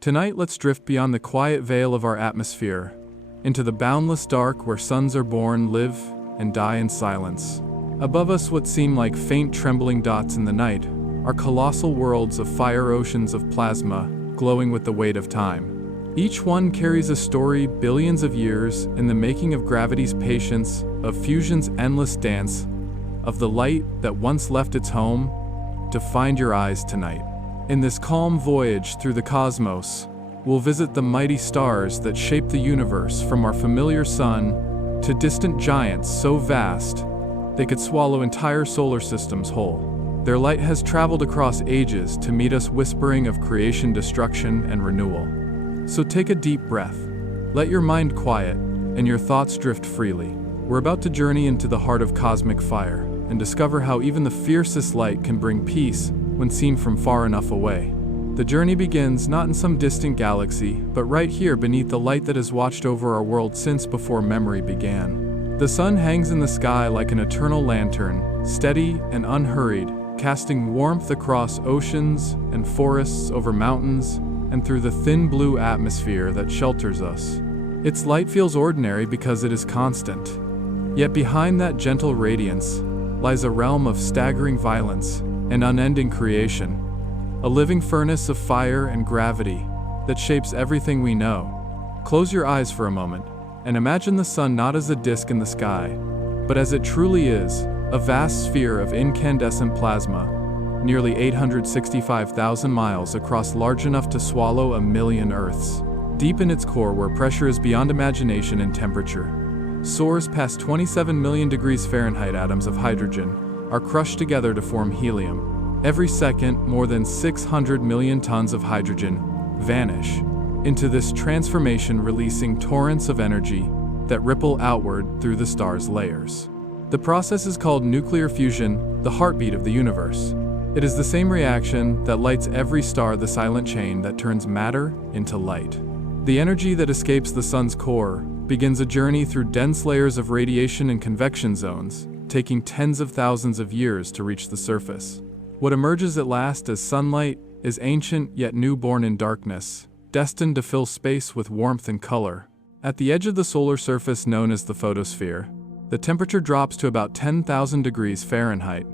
Tonight, let's drift beyond the quiet veil of our atmosphere, into the boundless dark where suns are born, live, and die in silence. Above us, what seem like faint trembling dots in the night are colossal worlds of fire, oceans of plasma, glowing with the weight of time. Each one carries a story billions of years in the making, of gravity's patience, of fusion's endless dance, of the light that once left its home to find your eyes tonight. In this calm voyage through the cosmos, we'll visit the mighty stars that shape the universe, from our familiar sun to distant giants so vast they could swallow entire solar systems whole. Their light has traveled across ages to meet us, whispering of creation, destruction, and renewal. So take a deep breath, let your mind quiet, and your thoughts drift freely. We're about to journey into the heart of cosmic fire and discover how even the fiercest light can bring peace when seen from far enough away. The journey begins not in some distant galaxy, but right here beneath the light that has watched over our world since before memory began. The sun hangs in the sky like an eternal lantern, steady and unhurried, casting warmth across oceans and forests, over mountains, and through the thin blue atmosphere that shelters us. Its light feels ordinary because it is constant. Yet behind that gentle radiance lies a realm of staggering violence and unending creation, a living furnace of fire and gravity that shapes everything we know. Close your eyes for a moment and imagine the sun not as a disk in the sky, but as it truly is, a vast sphere of incandescent plasma, nearly 865,000 miles across, large enough to swallow 1,000,000 Earths. Deep in its core, where pressure is beyond imagination and temperature soars past 27 million degrees Fahrenheit, atoms of hydrogen are crushed together to form helium. Every second, more than 600 million tons of hydrogen vanish into this transformation, releasing torrents of energy that ripple outward through the star's layers. The process is called nuclear fusion, the heartbeat of the universe. It is the same reaction that lights every star, the silent chain that turns matter into light. The energy that escapes the sun's core begins a journey through dense layers of radiation and convection zones, taking tens of thousands of years to reach the surface. What emerges at last as sunlight is ancient yet newborn in darkness, destined to fill space with warmth and color. At the edge of the solar surface, known as the photosphere, the temperature drops to about 10,000 degrees Fahrenheit.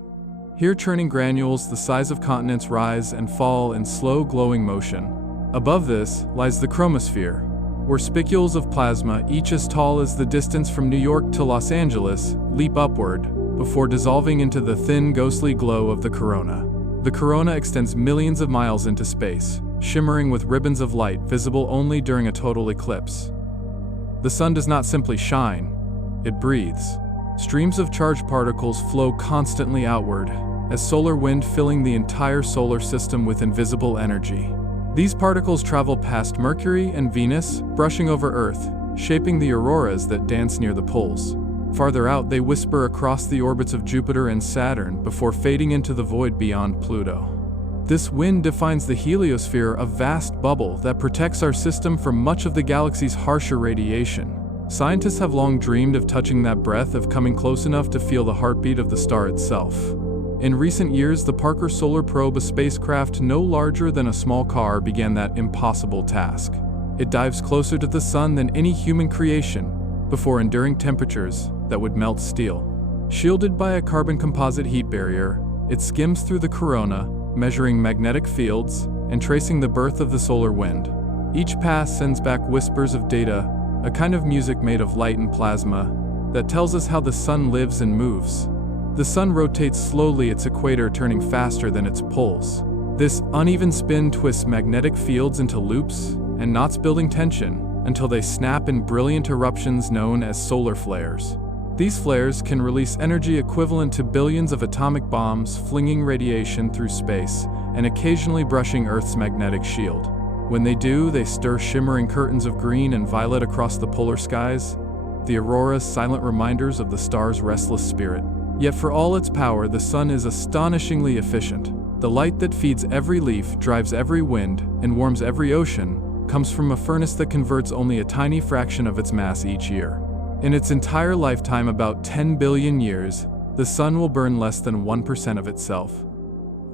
Here, churning granules the size of continents rise and fall in slow glowing motion. Above this lies the chromosphere, where spicules of plasma, each as tall as the distance from New York to Los Angeles, leap upward before dissolving into the thin, ghostly glow of the corona. The corona extends millions of miles into space, shimmering with ribbons of light visible only during a total eclipse. The sun does not simply shine, it breathes. Streams of charged particles flow constantly outward, as solar wind filling the entire solar system with invisible energy. These particles travel past Mercury and Venus, brushing over Earth, shaping the auroras that dance near the poles. Farther out, they whisper across the orbits of Jupiter and Saturn before fading into the void beyond Pluto. This wind defines the heliosphere, a vast bubble that protects our system from much of the galaxy's harsher radiation. Scientists have long dreamed of touching that breath, of coming close enough to feel the heartbeat of the star itself. In recent years, the Parker Solar Probe, a spacecraft no larger than a small car, began that impossible task. It dives closer to the sun than any human creation, before enduring temperatures that would melt steel. Shielded by a carbon composite heat barrier, it skims through the corona, measuring magnetic fields and tracing the birth of the solar wind. Each pass sends back whispers of data, a kind of music made of light and plasma that tells us how the sun lives and moves. The sun rotates slowly, its equator turning faster than its poles. This uneven spin twists magnetic fields into loops and knots, building tension until they snap in brilliant eruptions known as solar flares. These flares can release energy equivalent to billions of atomic bombs, flinging radiation through space and occasionally brushing Earth's magnetic shield. When they do, they stir shimmering curtains of green and violet across the polar skies, the auroras, silent reminders of the star's restless spirit. Yet for all its power, the sun is astonishingly efficient. The light that feeds every leaf, drives every wind, and warms every ocean comes from a furnace that converts only a tiny fraction of its mass each year. In its entire lifetime, about 10 billion years, the sun will burn less than 1% of itself.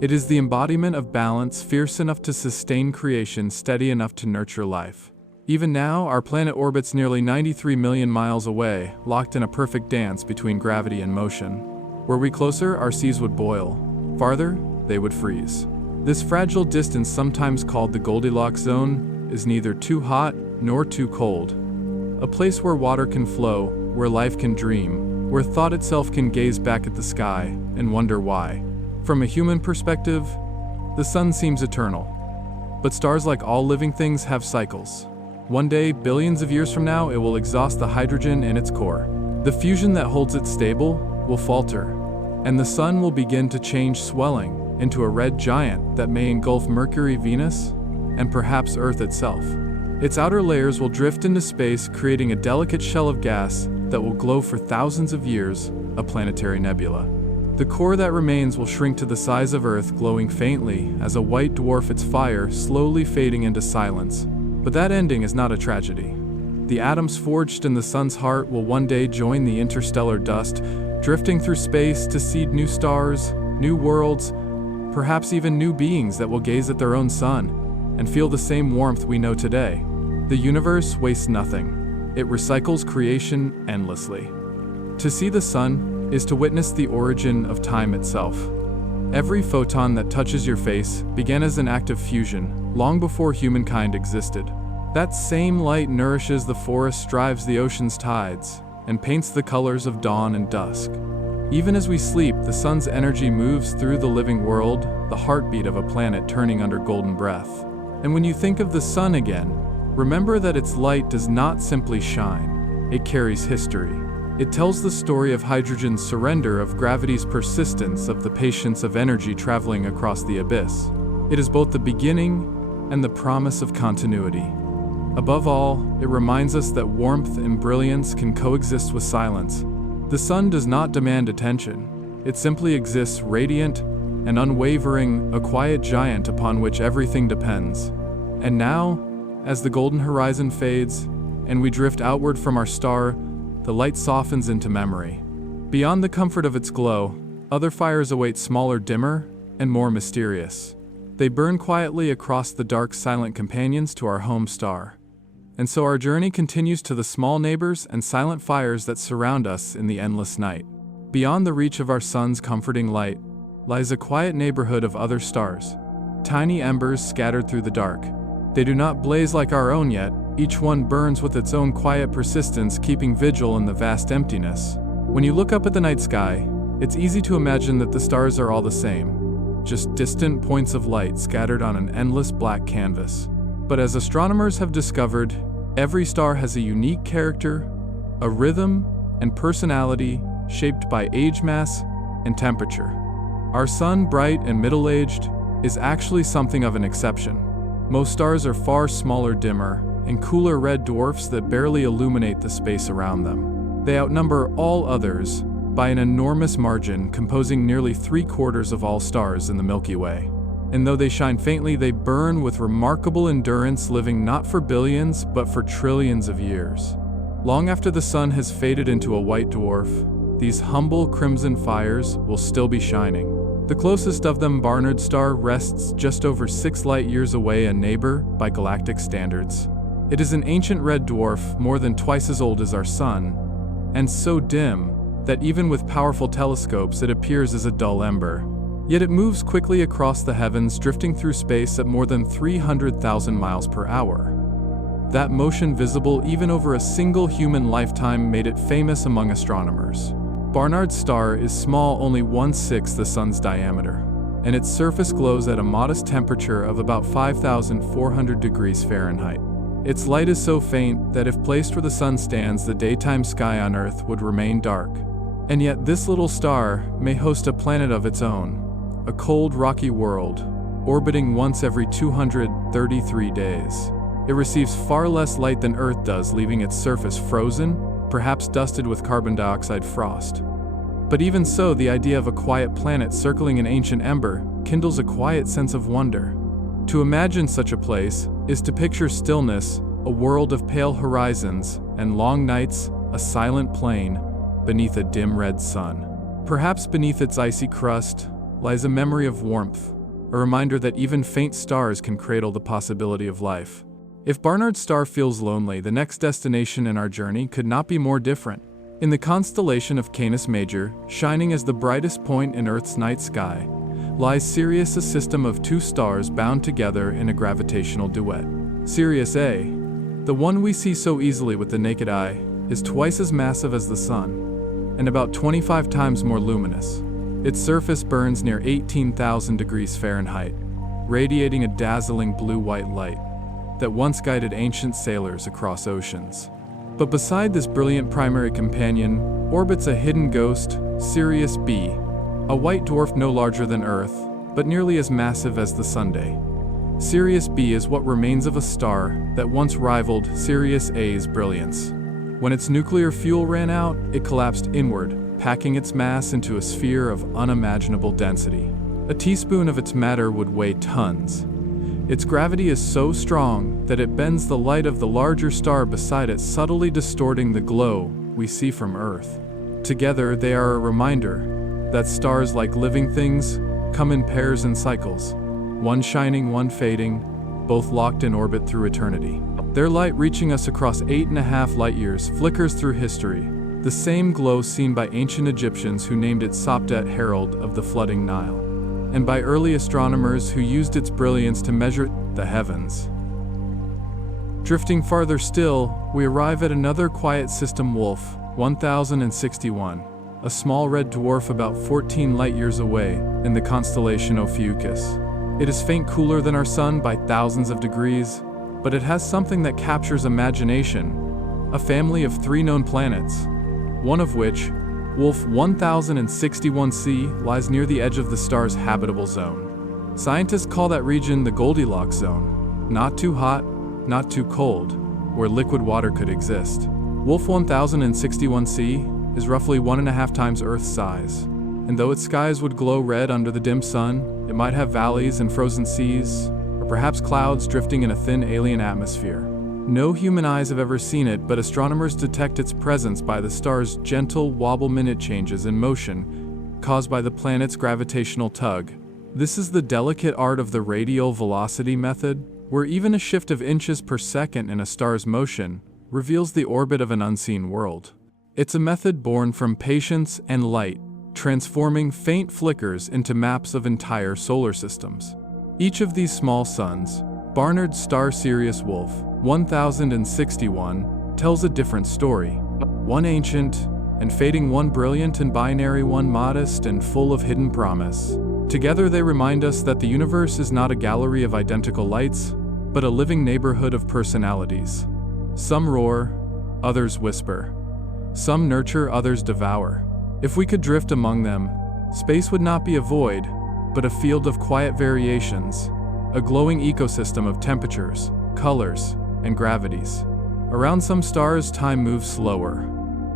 It is the embodiment of balance, fierce enough to sustain creation, steady enough to nurture life. Even now, our planet orbits nearly 93 million miles away, locked in a perfect dance between gravity and motion. Were we closer, our seas would boil. Farther, they would freeze. This fragile distance, sometimes called the Goldilocks zone, is neither too hot nor too cold. A place where water can flow, where life can dream, where thought itself can gaze back at the sky and wonder why. From a human perspective, the sun seems eternal. But stars, like all living things, have cycles. One day, billions of years from now, it will exhaust the hydrogen in its core. The fusion that holds it stable will falter, and the sun will begin to change, swelling into a red giant that may engulf Mercury, Venus, and perhaps Earth itself. Its outer layers will drift into space, creating a delicate shell of gas that will glow for thousands of years, a planetary nebula. The core that remains will shrink to the size of Earth, glowing faintly as a white dwarf, its fire slowly fading into silence. But that ending is not a tragedy. The atoms forged in the sun's heart will one day join the interstellar dust, drifting through space to seed new stars, new worlds, perhaps even new beings that will gaze at their own sun and feel the same warmth we know today. The universe wastes nothing. It recycles creation endlessly. To see the sun is to witness the origin of time itself. Every photon that touches your face began as an act of fusion, long before humankind existed. That same light nourishes the forests, drives the ocean's tides, and paints the colors of dawn and dusk. Even as we sleep, the sun's energy moves through the living world, the heartbeat of a planet turning under golden breath. And when you think of the sun again, remember that its light does not simply shine, it carries history. It tells the story of hydrogen's surrender, of gravity's persistence, of the patience of energy traveling across the abyss. It is both the beginning and the promise of continuity. Above all, it reminds us that warmth and brilliance can coexist with silence. The sun does not demand attention. It simply exists, radiant and unwavering, a quiet giant upon which everything depends. And now, as the golden horizon fades and we drift outward from our star, the light softens into memory. Beyond the comfort of its glow, other fires await, smaller, dimmer, and more mysterious. They burn quietly across the dark, silent companions to our home star. And so our journey continues to the small neighbors and silent fires that surround us in the endless night. Beyond the reach of our sun's comforting light lies a quiet neighborhood of other stars, tiny embers scattered through the dark. They do not blaze like our own yet. Each one burns with its own quiet persistence, keeping vigil in the vast emptiness. When you look up at the night sky, it's easy to imagine that the stars are all the same, just distant points of light scattered on an endless black canvas. But as astronomers have discovered, every star has a unique character, a rhythm, and personality shaped by age, mass, and temperature. Our sun, bright and middle-aged, is actually something of an exception. Most stars are far smaller, dimmer, and cooler red dwarfs that barely illuminate the space around them. They outnumber all others by an enormous margin, composing nearly 3/4 of all stars in the Milky Way. And though they shine faintly, they burn with remarkable endurance, living not for billions, but for trillions of years. Long after the sun has faded into a white dwarf, these humble crimson fires will still be shining. The closest of them, Barnard's star, rests just over 6 light-years away, a neighbor by galactic standards. It is an ancient red dwarf, more than twice as old as our sun, and so dim that even with powerful telescopes it appears as a dull ember. Yet it moves quickly across the heavens, drifting through space at more than 300,000 miles per hour. That motion, visible even over a single human lifetime, made it famous among astronomers. Barnard's star is small, only 1/6 the sun's diameter, and its surface glows at a modest temperature of about 5,400 degrees Fahrenheit. Its light is so faint that if placed where the sun stands, the daytime sky on Earth would remain dark. And yet this little star may host a planet of its own, a cold, rocky world, orbiting once every 233 days. It receives far less light than Earth does, leaving its surface frozen, perhaps dusted with carbon dioxide frost. But even so, the idea of a quiet planet circling an ancient ember kindles a quiet sense of wonder. To imagine such a place is to picture stillness, a world of pale horizons, and long nights, a silent plain beneath a dim red sun. Perhaps beneath its icy crust lies a memory of warmth, a reminder that even faint stars can cradle the possibility of life. If Barnard's star feels lonely, the next destination in our journey could not be more different. In the constellation of Canis Major, shining as the brightest point in Earth's night sky, lies Sirius, a system of 2 stars bound together in a gravitational duet. Sirius A, the one we see so easily with the naked eye, is twice as massive as the Sun, and about 25 times more luminous. Its surface burns near 18,000 degrees Fahrenheit, radiating a dazzling blue-white light that once guided ancient sailors across oceans. But beside this brilliant primary companion orbits a hidden ghost, Sirius B, a white dwarf no larger than Earth, but nearly as massive as the Sunday. Sirius B is what remains of a star that once rivaled Sirius A's brilliance. When its nuclear fuel ran out, it collapsed inward, packing its mass into a sphere of unimaginable density. A teaspoon of its matter would weigh tons. Its gravity is so strong that it bends the light of the larger star beside it, subtly distorting the glow we see from Earth. Together, they are a reminder that stars, like living things, come in pairs and cycles, one shining, one fading, both locked in orbit through eternity. Their light, reaching us across 8.5 light-years, flickers through history, the same glow seen by ancient Egyptians who named it Sopdet, herald of the flooding Nile, and by early astronomers who used its brilliance to measure the heavens. Drifting farther still, we arrive at another quiet system, Wolf 1061, a small red dwarf about 14 light-years away in the constellation Ophiuchus. It is faint, cooler than our Sun by thousands of degrees, but it has something that captures imagination: a family of 3 known planets, one of which, Wolf 1061c, lies near the edge of the star's habitable zone. Scientists call that region the Goldilocks zone, not too hot, not too cold, where liquid water could exist. Wolf 1061c is roughly 1.5 times Earth's size, and though its skies would glow red under the dim sun, it might have valleys and frozen seas, or perhaps clouds drifting in a thin alien atmosphere. No human eyes have ever seen it, but astronomers detect its presence by the star's gentle wobble-minute changes in motion caused by the planet's gravitational tug. This is the delicate art of the radial velocity method, where even a shift of inches per second in a star's motion reveals the orbit of an unseen world. It's a method born from patience and light, transforming faint flickers into maps of entire solar systems. Each of these small suns, Barnard's star Sirius Wolf 1061, tells a different story. One ancient and fading, one brilliant and binary, one modest and full of hidden promise. Together they remind us that the universe is not a gallery of identical lights, but a living neighborhood of personalities. Some roar, others whisper. Some nurture, others devour. If we could drift among them, space would not be a void, but a field of quiet variations, a glowing ecosystem of temperatures, colors, and gravities. Around some stars, time moves slower.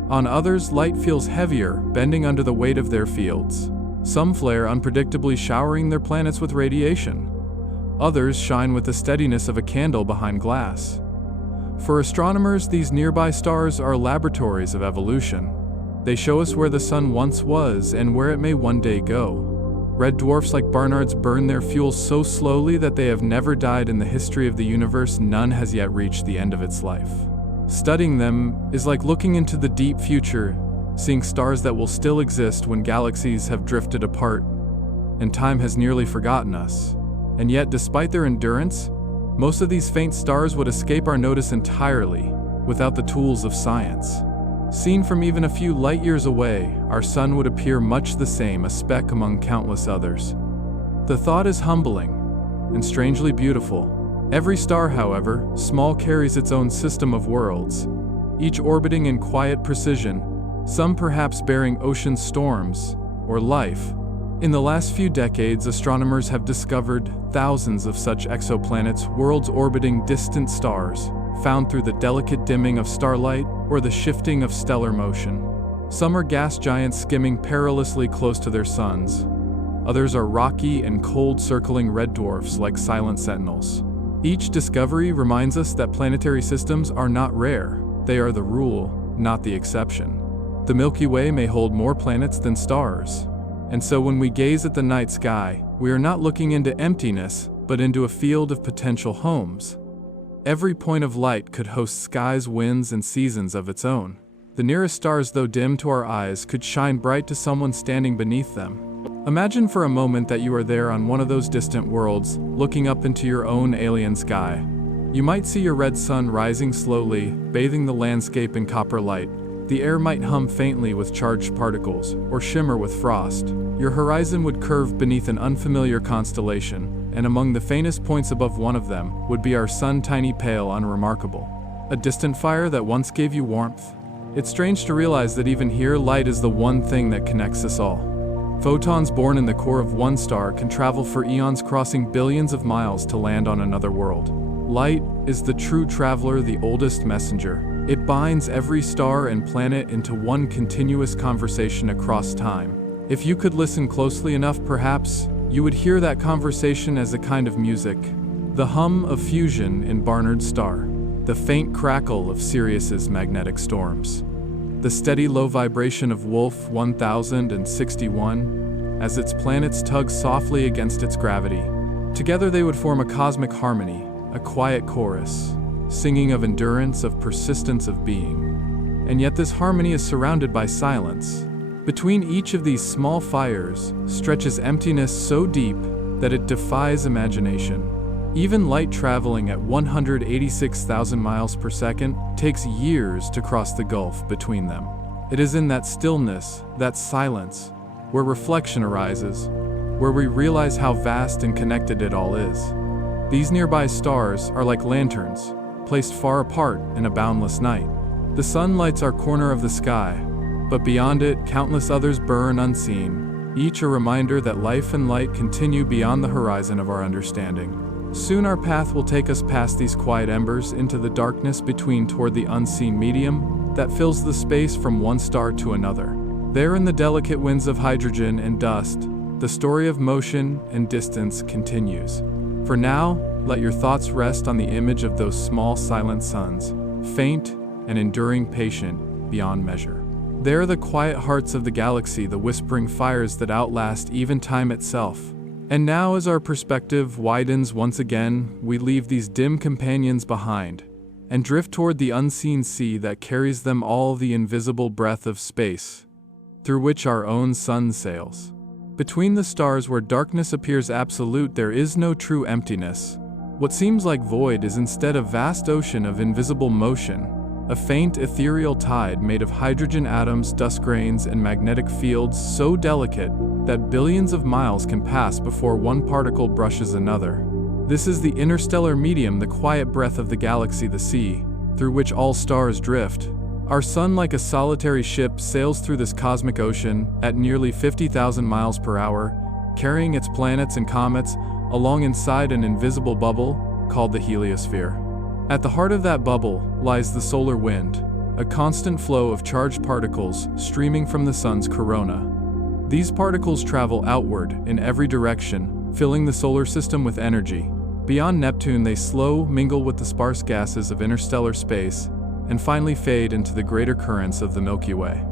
On others, light feels heavier, bending under the weight of their fields. Some flare, unpredictably showering their planets with radiation. Others shine with the steadiness of a candle behind glass. For astronomers, these nearby stars are laboratories of evolution. They show us where the Sun once was and where it may one day go. Red dwarfs like Barnard's burn their fuel so slowly that they have never died in the history of the universe. None has yet reached the end of its life. Studying them is like looking into the deep future, seeing stars that will still exist when galaxies have drifted apart and time has nearly forgotten us. And yet, despite their endurance, most of these faint stars would escape our notice entirely without the tools of science. Seen from even a few light years away, our Sun would appear much the same, a speck among countless others. The thought is humbling and strangely beautiful. Every star, however, small, carries its own system of worlds, each orbiting in quiet precision, some perhaps bearing ocean storms or life. In the last few decades, astronomers have discovered thousands of such exoplanets, worlds orbiting distant stars, found through the delicate dimming of starlight or the shifting of stellar motion. Some are gas giants skimming perilously close to their suns. Others are rocky and cold, circling red dwarfs like silent sentinels. Each discovery reminds us that planetary systems are not rare. They are the rule, not the exception. The Milky Way may hold more planets than stars. And so when we gaze at the night sky, We are not looking into emptiness, but into a field of potential homes. Every point of light could host skies, winds, and seasons of its own. The nearest stars, though dim to our eyes, could shine bright to someone standing beneath them. Imagine for a moment that you are there on one of those distant worlds, looking up into your own alien sky. You might see your red sun rising slowly, bathing the landscape in copper light. The air might hum faintly with charged particles, or shimmer with frost. Your horizon would curve beneath an unfamiliar constellation, and among the faintest points above one of them would be our sun, tiny, pale, unremarkable. A distant fire that once gave you warmth. It's strange to realize that even here, light is the one thing that connects us all. Photons born in the core of one star can travel for eons, crossing billions of miles to land on another world. Light is the true traveler, the oldest messenger. It binds every star and planet into one continuous conversation across time. If you could listen closely enough, perhaps, you would hear that conversation as a kind of music. The hum of fusion in Barnard's star. The faint crackle of Sirius's magnetic storms. The steady low vibration of Wolf 1061, as its planets tug softly against its gravity. Together they would form a cosmic harmony, a quiet chorus, singing of endurance, of persistence, of being. And yet this harmony is surrounded by silence. Between each of these small fires stretches emptiness so deep that it defies imagination. Even light traveling at 186,000 miles per second takes years to cross the gulf between them. It is in that stillness, that silence, where reflection arises, where we realize how vast and connected it all is. These nearby stars are like lanterns, placed far apart in a boundless night. The sun lights our corner of the sky, but beyond it, countless others burn unseen, each a reminder that life and light continue beyond the horizon of our understanding. Soon our path will take us past these quiet embers into the darkness between, toward the unseen medium that fills the space from one star to another. There in the delicate winds of hydrogen and dust, the story of motion and distance continues. For now, let your thoughts rest on the image of those small silent suns, faint and enduring, patient beyond measure. They are the quiet hearts of the galaxy, the whispering fires that outlast even time itself. And now, as our perspective widens once again, we leave these dim companions behind and drift toward the unseen sea that carries them all, the invisible breath of space, through which our own sun sails. Between the stars where darkness appears absolute, there is no true emptiness. What seems like void is instead a vast ocean of invisible motion, a faint ethereal tide made of hydrogen atoms, dust grains, and magnetic fields so delicate that billions of miles can pass before one particle brushes another. This is the interstellar medium, the quiet breath of the galaxy, the sea, through which all stars drift. Our sun, like a solitary ship, sails through this cosmic ocean at nearly 50,000 miles per hour, carrying its planets and comets along inside an invisible bubble called the heliosphere. At the heart of that bubble lies the solar wind, a constant flow of charged particles streaming from the sun's corona. These particles travel outward in every direction, filling the solar system with energy. Beyond Neptune, they mingle with the sparse gases of interstellar space, and finally fade into the greater currents of the Milky Way.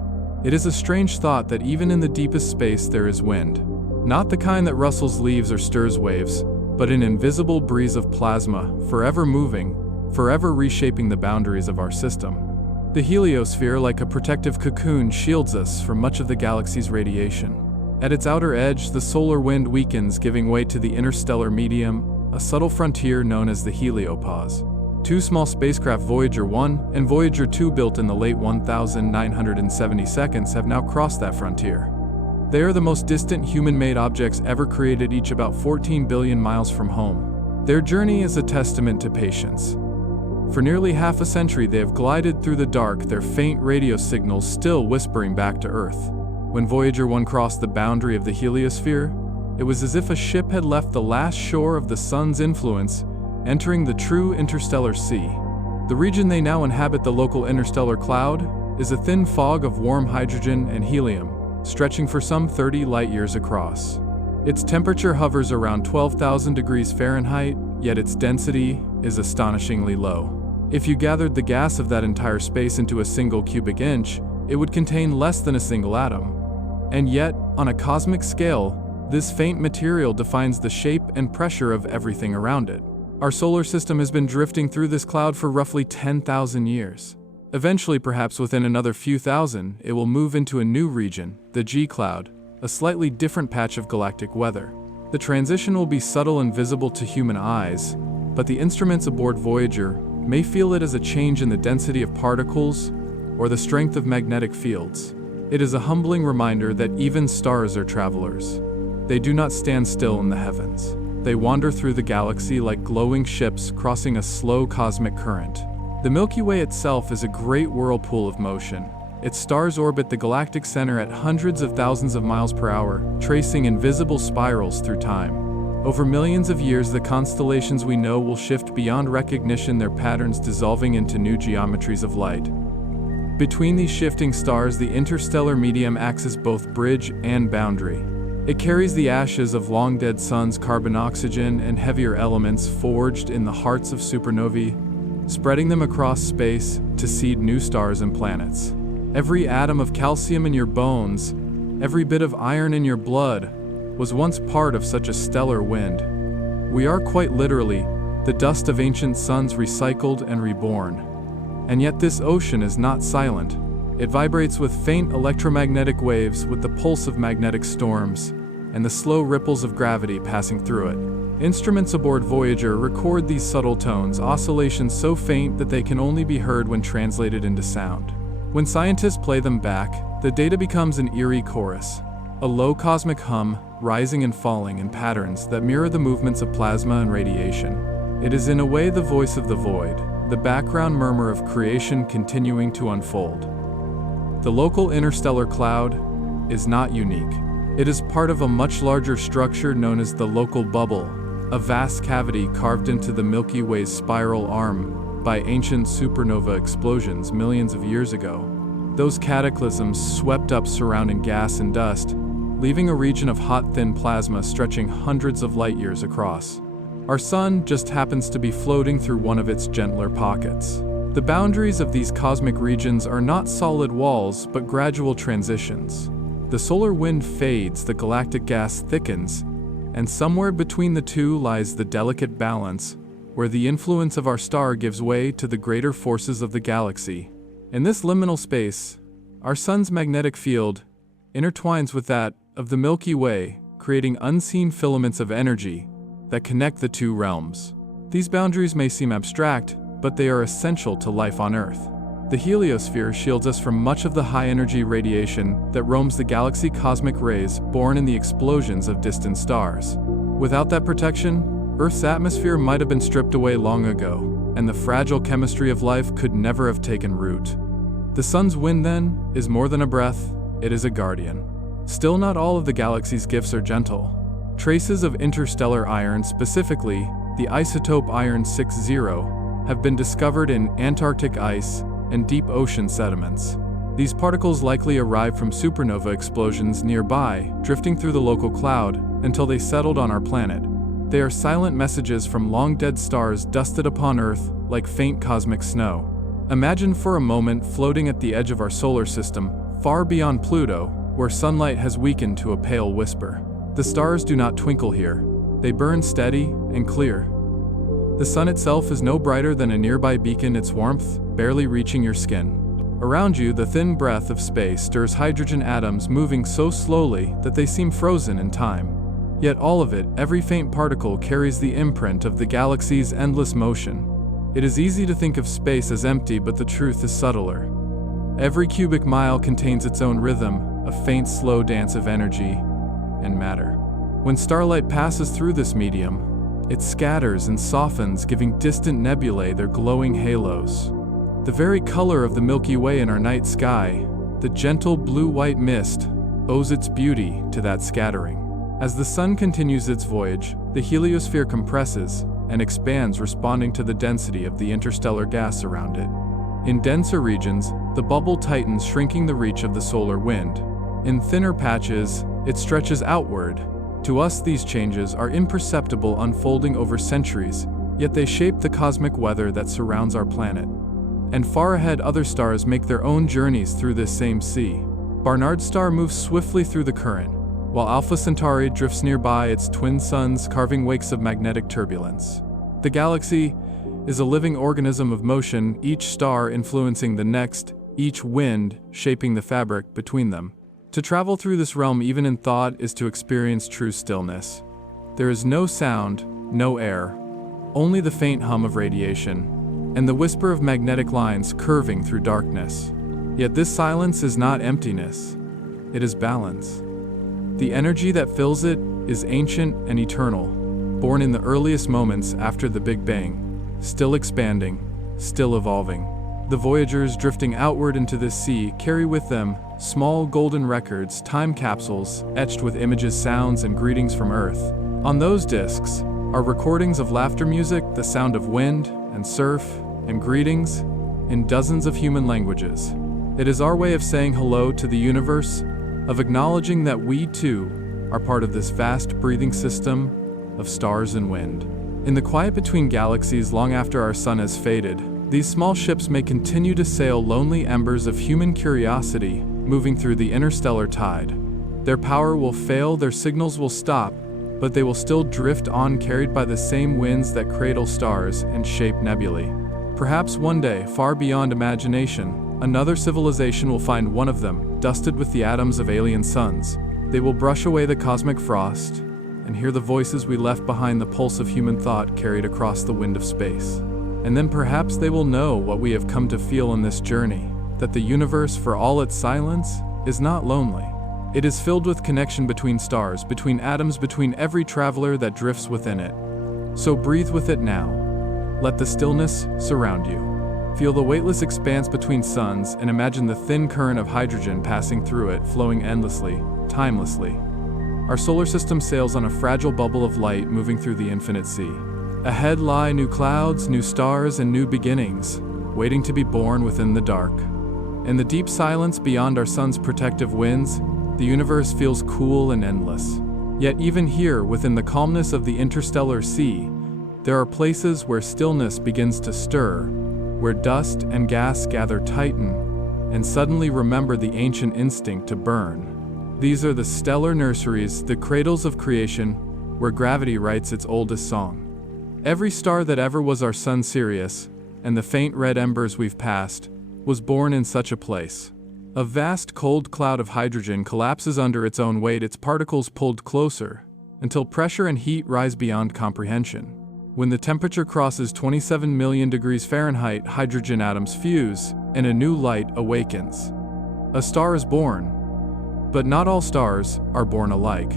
It is a strange thought that even in the deepest space there is wind. Not the kind that rustles leaves or stirs waves, but an invisible breeze of plasma, forever moving, forever reshaping the boundaries of our system. The heliosphere, like a protective cocoon, shields us from much of the galaxy's radiation. At its outer edge, the solar wind weakens, giving way to the interstellar medium, a subtle frontier known as the heliopause. Two small spacecraft, Voyager 1 and Voyager 2, built in the late 1970s, have now crossed that frontier. They are the most distant human-made objects ever created, each about 14 billion miles from home. Their journey is a testament to patience. For nearly half a century they have glided through the dark, their faint radio signals still whispering back to Earth. When Voyager 1 crossed the boundary of the heliosphere, it was as if a ship had left the last shore of the sun's influence, entering the true interstellar sea. The region they now inhabit, the local interstellar cloud, is a thin fog of warm hydrogen and helium, stretching for some 30 light-years across. Its temperature hovers around 12,000 degrees Fahrenheit, yet its density is astonishingly low. If you gathered the gas of that entire space into a single cubic inch, it would contain less than a single atom. And yet, on a cosmic scale, This faint material defines the shape and pressure of everything around it. Our solar system has been drifting through this cloud for roughly 10,000 years. Eventually, perhaps within another few thousand, it will move into a new region, the G cloud, a slightly different patch of galactic weather. The transition will be subtle and visible to human eyes, but the instruments aboard Voyager may feel it as a change in the density of particles or the strength of magnetic fields. It is a humbling reminder that even stars are travelers. They do not stand still in the heavens. They wander through the galaxy like glowing ships crossing a slow cosmic current. The Milky Way itself is a great whirlpool of motion. Its stars orbit the galactic center at hundreds of thousands of miles per hour, tracing invisible spirals through time. Over millions of years, the constellations we know will shift beyond recognition, their patterns dissolving into new geometries of light. Between these shifting stars, the interstellar medium acts as both bridge and boundary. It carries the ashes of long-dead suns, carbon, oxygen, and heavier elements forged in the hearts of supernovae, spreading them across space to seed new stars and planets. Every atom of calcium in your bones, every bit of iron in your blood, was once part of such a stellar wind. We are quite literally the dust of ancient suns recycled and reborn. And yet this ocean is not silent. It vibrates with faint electromagnetic waves, with the pulse of magnetic storms and the slow ripples of gravity passing through it. Instruments aboard Voyager record these subtle tones, oscillations so faint that they can only be heard when translated into sound. When scientists play them back, the data becomes an eerie chorus, a low cosmic hum, rising and falling in patterns that mirror the movements of plasma and radiation. It is in a way the voice of the void, the background murmur of creation continuing to unfold. The local interstellar cloud is not unique. It is part of a much larger structure known as the local bubble, a vast cavity carved into the Milky Way's spiral arm by ancient supernova explosions millions of years ago. Those cataclysms swept up surrounding gas and dust, leaving a region of hot, thin plasma stretching hundreds of light years across. Our sun just happens to be floating through one of its gentler pockets. The boundaries of these cosmic regions are not solid walls, but gradual transitions. The solar wind fades, the galactic gas thickens, and somewhere between the two lies the delicate balance, where the influence of our star gives way to the greater forces of the galaxy. In this liminal space, our sun's magnetic field intertwines with that of the Milky Way, creating unseen filaments of energy that connect the two realms. These boundaries may seem abstract, but they are essential to life on Earth. The heliosphere shields us from much of the high-energy radiation that roams the galaxy, cosmic rays born in the explosions of distant stars. Without that protection, Earth's atmosphere might have been stripped away long ago, and the fragile chemistry of life could never have taken root. The sun's wind, then, is more than a breath, it is a guardian. Still, not all of the galaxy's gifts are gentle. Traces of interstellar iron, specifically the isotope iron 60, have been discovered in Antarctic ice and deep ocean sediments. These particles likely arrived from supernova explosions nearby, drifting through the local cloud until they settled on our planet. They are silent messages from long-dead stars dusted upon Earth like faint cosmic snow. Imagine for a moment floating at the edge of our solar system, far beyond Pluto, where sunlight has weakened to a pale whisper. The stars do not twinkle here. They burn steady and clear. The sun itself is no brighter than a nearby beacon, its warmth barely reaching your skin. Around you, the thin breath of space stirs hydrogen atoms moving so slowly that they seem frozen in time. Yet all of it, every faint particle, carries the imprint of the galaxy's endless motion. It is easy to think of space as empty, but the truth is subtler. Every cubic mile contains its own rhythm, a faint, slow dance of energy and matter. When starlight passes through this medium, it scatters and softens, giving distant nebulae their glowing halos. The very color of the Milky Way in our night sky, the gentle blue-white mist, owes its beauty to that scattering. As the sun continues its voyage, the heliosphere compresses and expands, responding to the density of the interstellar gas around it. In denser regions, the bubble tightens, shrinking the reach of the solar wind. In thinner patches, it stretches outward. To us, these changes are imperceptible, unfolding over centuries, yet they shape the cosmic weather that surrounds our planet. And far ahead, other stars make their own journeys through this same sea. Barnard's star moves swiftly through the current, while Alpha Centauri drifts nearby its twin suns, carving wakes of magnetic turbulence. The galaxy is a living organism of motion, each star influencing the next, each wind shaping the fabric between them. To travel through this realm even in thought is to experience true stillness. There is no sound, no air, only the faint hum of radiation, and the whisper of magnetic lines curving through darkness. Yet this silence is not emptiness, it is balance. The energy that fills it is ancient and eternal, born in the earliest moments after the Big Bang, still expanding, still evolving. The voyagers drifting outward into this sea carry with them small golden records, time capsules etched with images, sounds, and greetings from Earth. On those discs are recordings of laughter music, the sound of wind and surf, and greetings in dozens of human languages. It is our way of saying hello to the universe, of acknowledging that we too are part of this vast breathing system of stars and wind. In the quiet between galaxies long after our sun has faded, these small ships may continue to sail lonely embers of human curiosity, moving through the interstellar tide. Their power will fail, their signals will stop, but they will still drift on, carried by the same winds that cradle stars and shape nebulae. Perhaps one day, far beyond imagination, another civilization will find one of them, dusted with the atoms of alien suns. They will brush away the cosmic frost and hear the voices we left behind, the pulse of human thought carried across the wind of space. And then perhaps they will know what we have come to feel in this journey, that the universe, for all its silence, is not lonely. It is filled with connection between stars, between atoms, between every traveler that drifts within it. So breathe with it now. Let the stillness surround you. Feel the weightless expanse between suns and imagine the thin current of hydrogen passing through it, flowing endlessly, timelessly. Our solar system sails on a fragile bubble of light moving through the infinite sea. Ahead lie new clouds, new stars, and new beginnings, waiting to be born within the dark. In the deep silence beyond our sun's protective winds, the universe feels cool and endless. Yet even here, within the calmness of the interstellar sea, there are places where stillness begins to stir, where dust and gas gather, tighten, and suddenly remember the ancient instinct to burn. These are the stellar nurseries, the cradles of creation, where gravity writes its oldest song. Every star that ever was our sun, Sirius, and the faint red embers we've passed, was born in such a place. A vast cold cloud of hydrogen collapses under its own weight, its particles pulled closer, until pressure and heat rise beyond comprehension. When the temperature crosses 27 million degrees Fahrenheit, hydrogen atoms fuse, and a new light awakens. A star is born, but not all stars are born alike.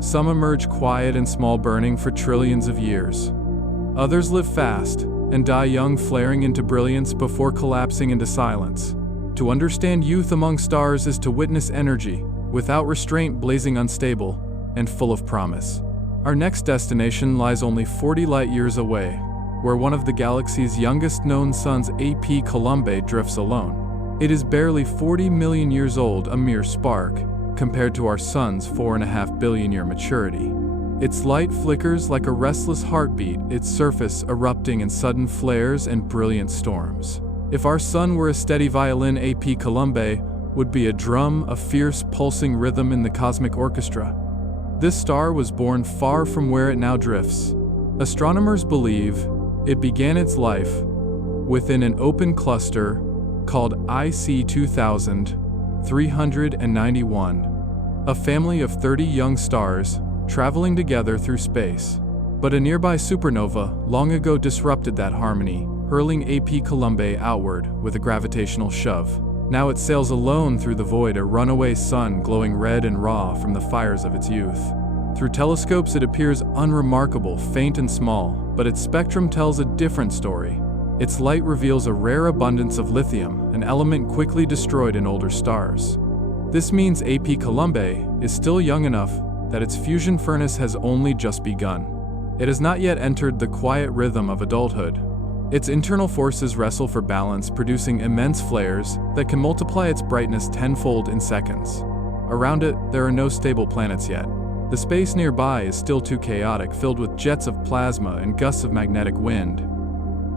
Some emerge quiet and small, burning for trillions of years. Others live fast and die young, flaring into brilliance before collapsing into silence. To understand youth among stars is to witness energy, without restraint, blazing, unstable, and full of promise. Our next destination lies only 40 light-years away, where one of the galaxy's youngest known suns, AP Columbae, drifts alone. It is barely 40 million years old, a mere spark, compared to our sun's 4.5 billion-year maturity. Its light flickers like a restless heartbeat, its surface erupting in sudden flares and brilliant storms. If our sun were a steady violin, AP Columbae would be a drum, a fierce pulsing rhythm in the cosmic orchestra. This star was born far from where it now drifts. Astronomers believe it began its life within an open cluster called IC 2391, a family of 30 young stars traveling together through space. But a nearby supernova long ago disrupted that harmony, hurling AP Columbae outward with a gravitational shove. Now it sails alone through the void, a runaway sun glowing red and raw from the fires of its youth. Through telescopes it appears unremarkable, faint and small, but its spectrum tells a different story. Its light reveals a rare abundance of lithium, an element quickly destroyed in older stars. This means AP Columbae is still young enough that its fusion furnace has only just begun. It has not yet entered the quiet rhythm of adulthood. Its internal forces wrestle for balance, producing immense flares that can multiply its brightness tenfold in seconds. Around it, there are no stable planets yet. The space nearby is still too chaotic, filled with jets of plasma and gusts of magnetic wind.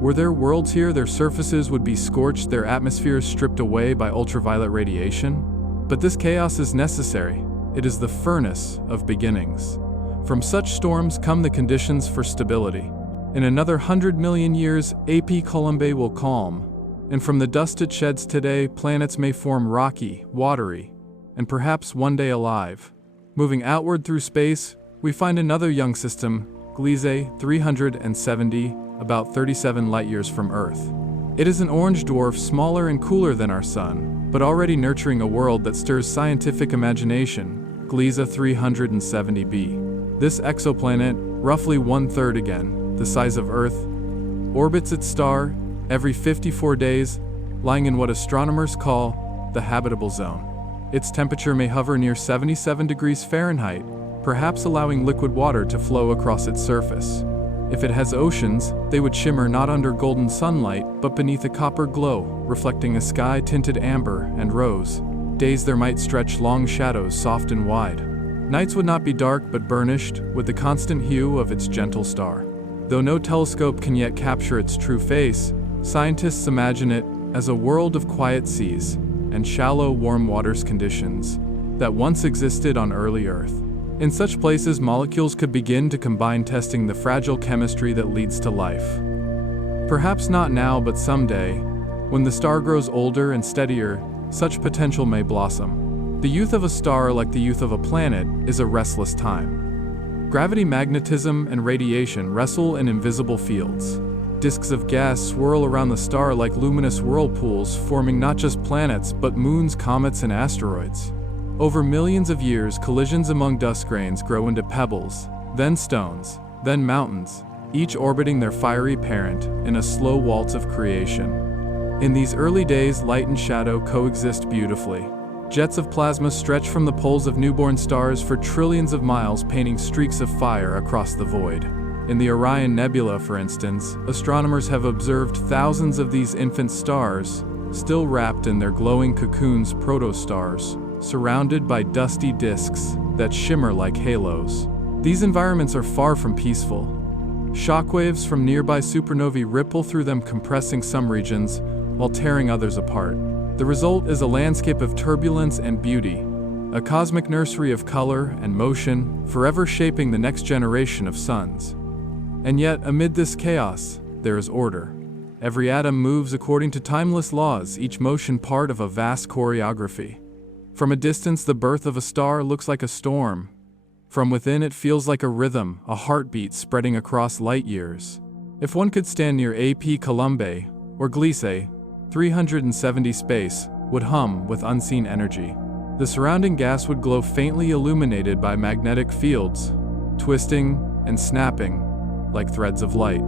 Were there worlds here, their surfaces would be scorched, their atmospheres stripped away by ultraviolet radiation. But this chaos is necessary. It is the furnace of beginnings. From such storms come the conditions for stability. In another 100 million years, AP Columbae will calm, and from the dust it sheds today, planets may form rocky, watery, and perhaps one day alive. Moving outward through space, we find another young system, Gliese 370, about 37 light-years from Earth. It is an orange dwarf smaller and cooler than our Sun, but already nurturing a world that stirs scientific imagination, Gliese 370b. This exoplanet, roughly 1/3 again, the size of Earth, orbits its star every 54 days, lying in what astronomers call the habitable zone. Its temperature may hover near 77 degrees Fahrenheit, perhaps allowing liquid water to flow across its surface. If it has oceans, they would shimmer not under golden sunlight, but beneath a copper glow, reflecting a sky tinted amber and rose. Days there might stretch long shadows, soft and wide. Nights would not be dark but burnished, with the constant hue of its gentle star. Though no telescope can yet capture its true face, scientists imagine it as a world of quiet seas and shallow, warm waters conditions that once existed on early Earth. In such places, molecules could begin to combine, testing the fragile chemistry that leads to life. Perhaps not now, but someday, when the star grows older and steadier, such potential may blossom. The youth of a star, like the youth of a planet, is a restless time. Gravity, magnetism, and radiation wrestle in invisible fields. Disks of gas swirl around the star like luminous whirlpools, forming not just planets but moons, comets, and asteroids. Over millions of years, collisions among dust grains grow into pebbles, then stones, then mountains, each orbiting their fiery parent in a slow waltz of creation. In these early days, light and shadow coexist beautifully. Jets of plasma stretch from the poles of newborn stars for trillions of miles, painting streaks of fire across the void. In the Orion Nebula, for instance, astronomers have observed thousands of these infant stars, still wrapped in their glowing cocoons, protostars, surrounded by dusty disks that shimmer like halos. These environments are far from peaceful. Shockwaves from nearby supernovae ripple through them, compressing some regions while tearing others apart. The result is a landscape of turbulence and beauty, a cosmic nursery of color and motion, forever shaping the next generation of suns. And yet, amid this chaos, there is order. Every atom moves according to timeless laws, each motion part of a vast choreography. From a distance, the birth of a star looks like a storm. From within, it feels like a rhythm, a heartbeat spreading across light years. If one could stand near AP Columbae, or Gliese 370, space would hum with unseen energy. The surrounding gas would glow faintly, illuminated by magnetic fields, twisting and snapping like threads of light.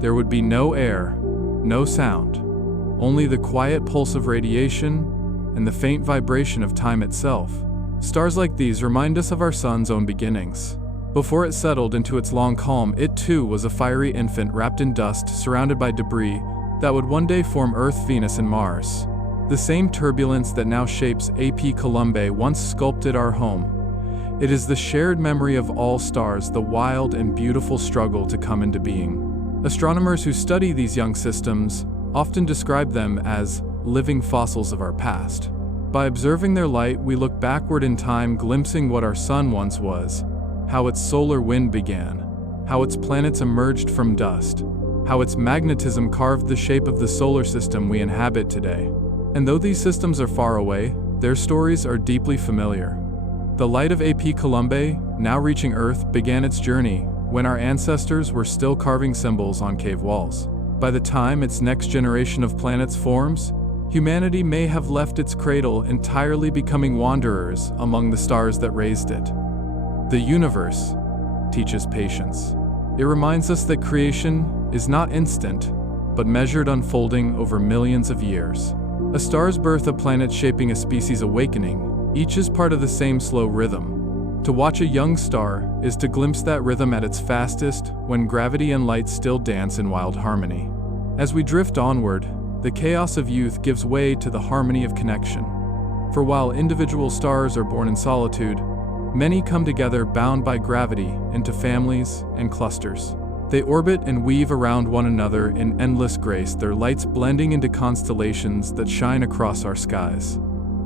There would be no air, no sound, only the quiet pulse of radiation and the faint vibration of time itself. Stars like these remind us of our sun's own beginnings. Before it settled into its long calm, it too was a fiery infant wrapped in dust, surrounded by debris that would one day form Earth, Venus, and Mars. The same turbulence that now shapes AP Columbae once sculpted our home. It is the shared memory of all stars, the wild and beautiful struggle to come into being. Astronomers who study these young systems often describe them as living fossils of our past. By observing their light, we look backward in time, glimpsing what our sun once was, how its solar wind began, how its planets emerged from dust, how its magnetism carved the shape of the solar system we inhabit today. And though these systems are far away, their stories are deeply familiar. The light of AP Columbae, now reaching Earth, began its journey when our ancestors were still carving symbols on cave walls. By the time its next generation of planets forms, humanity may have left its cradle, entirely becoming wanderers among the stars that raised it. The universe teaches patience. It reminds us that creation is not instant, but measured, unfolding over millions of years. A star's birth, a planet shaping a species' awakening, each is part of the same slow rhythm. To watch a young star is to glimpse that rhythm at its fastest, when gravity and light still dance in wild harmony. As we drift onward, the chaos of youth gives way to the harmony of connection. For while individual stars are born in solitude, many come together, bound by gravity, into families and clusters. They orbit and weave around one another in endless grace, their lights blending into constellations that shine across our skies.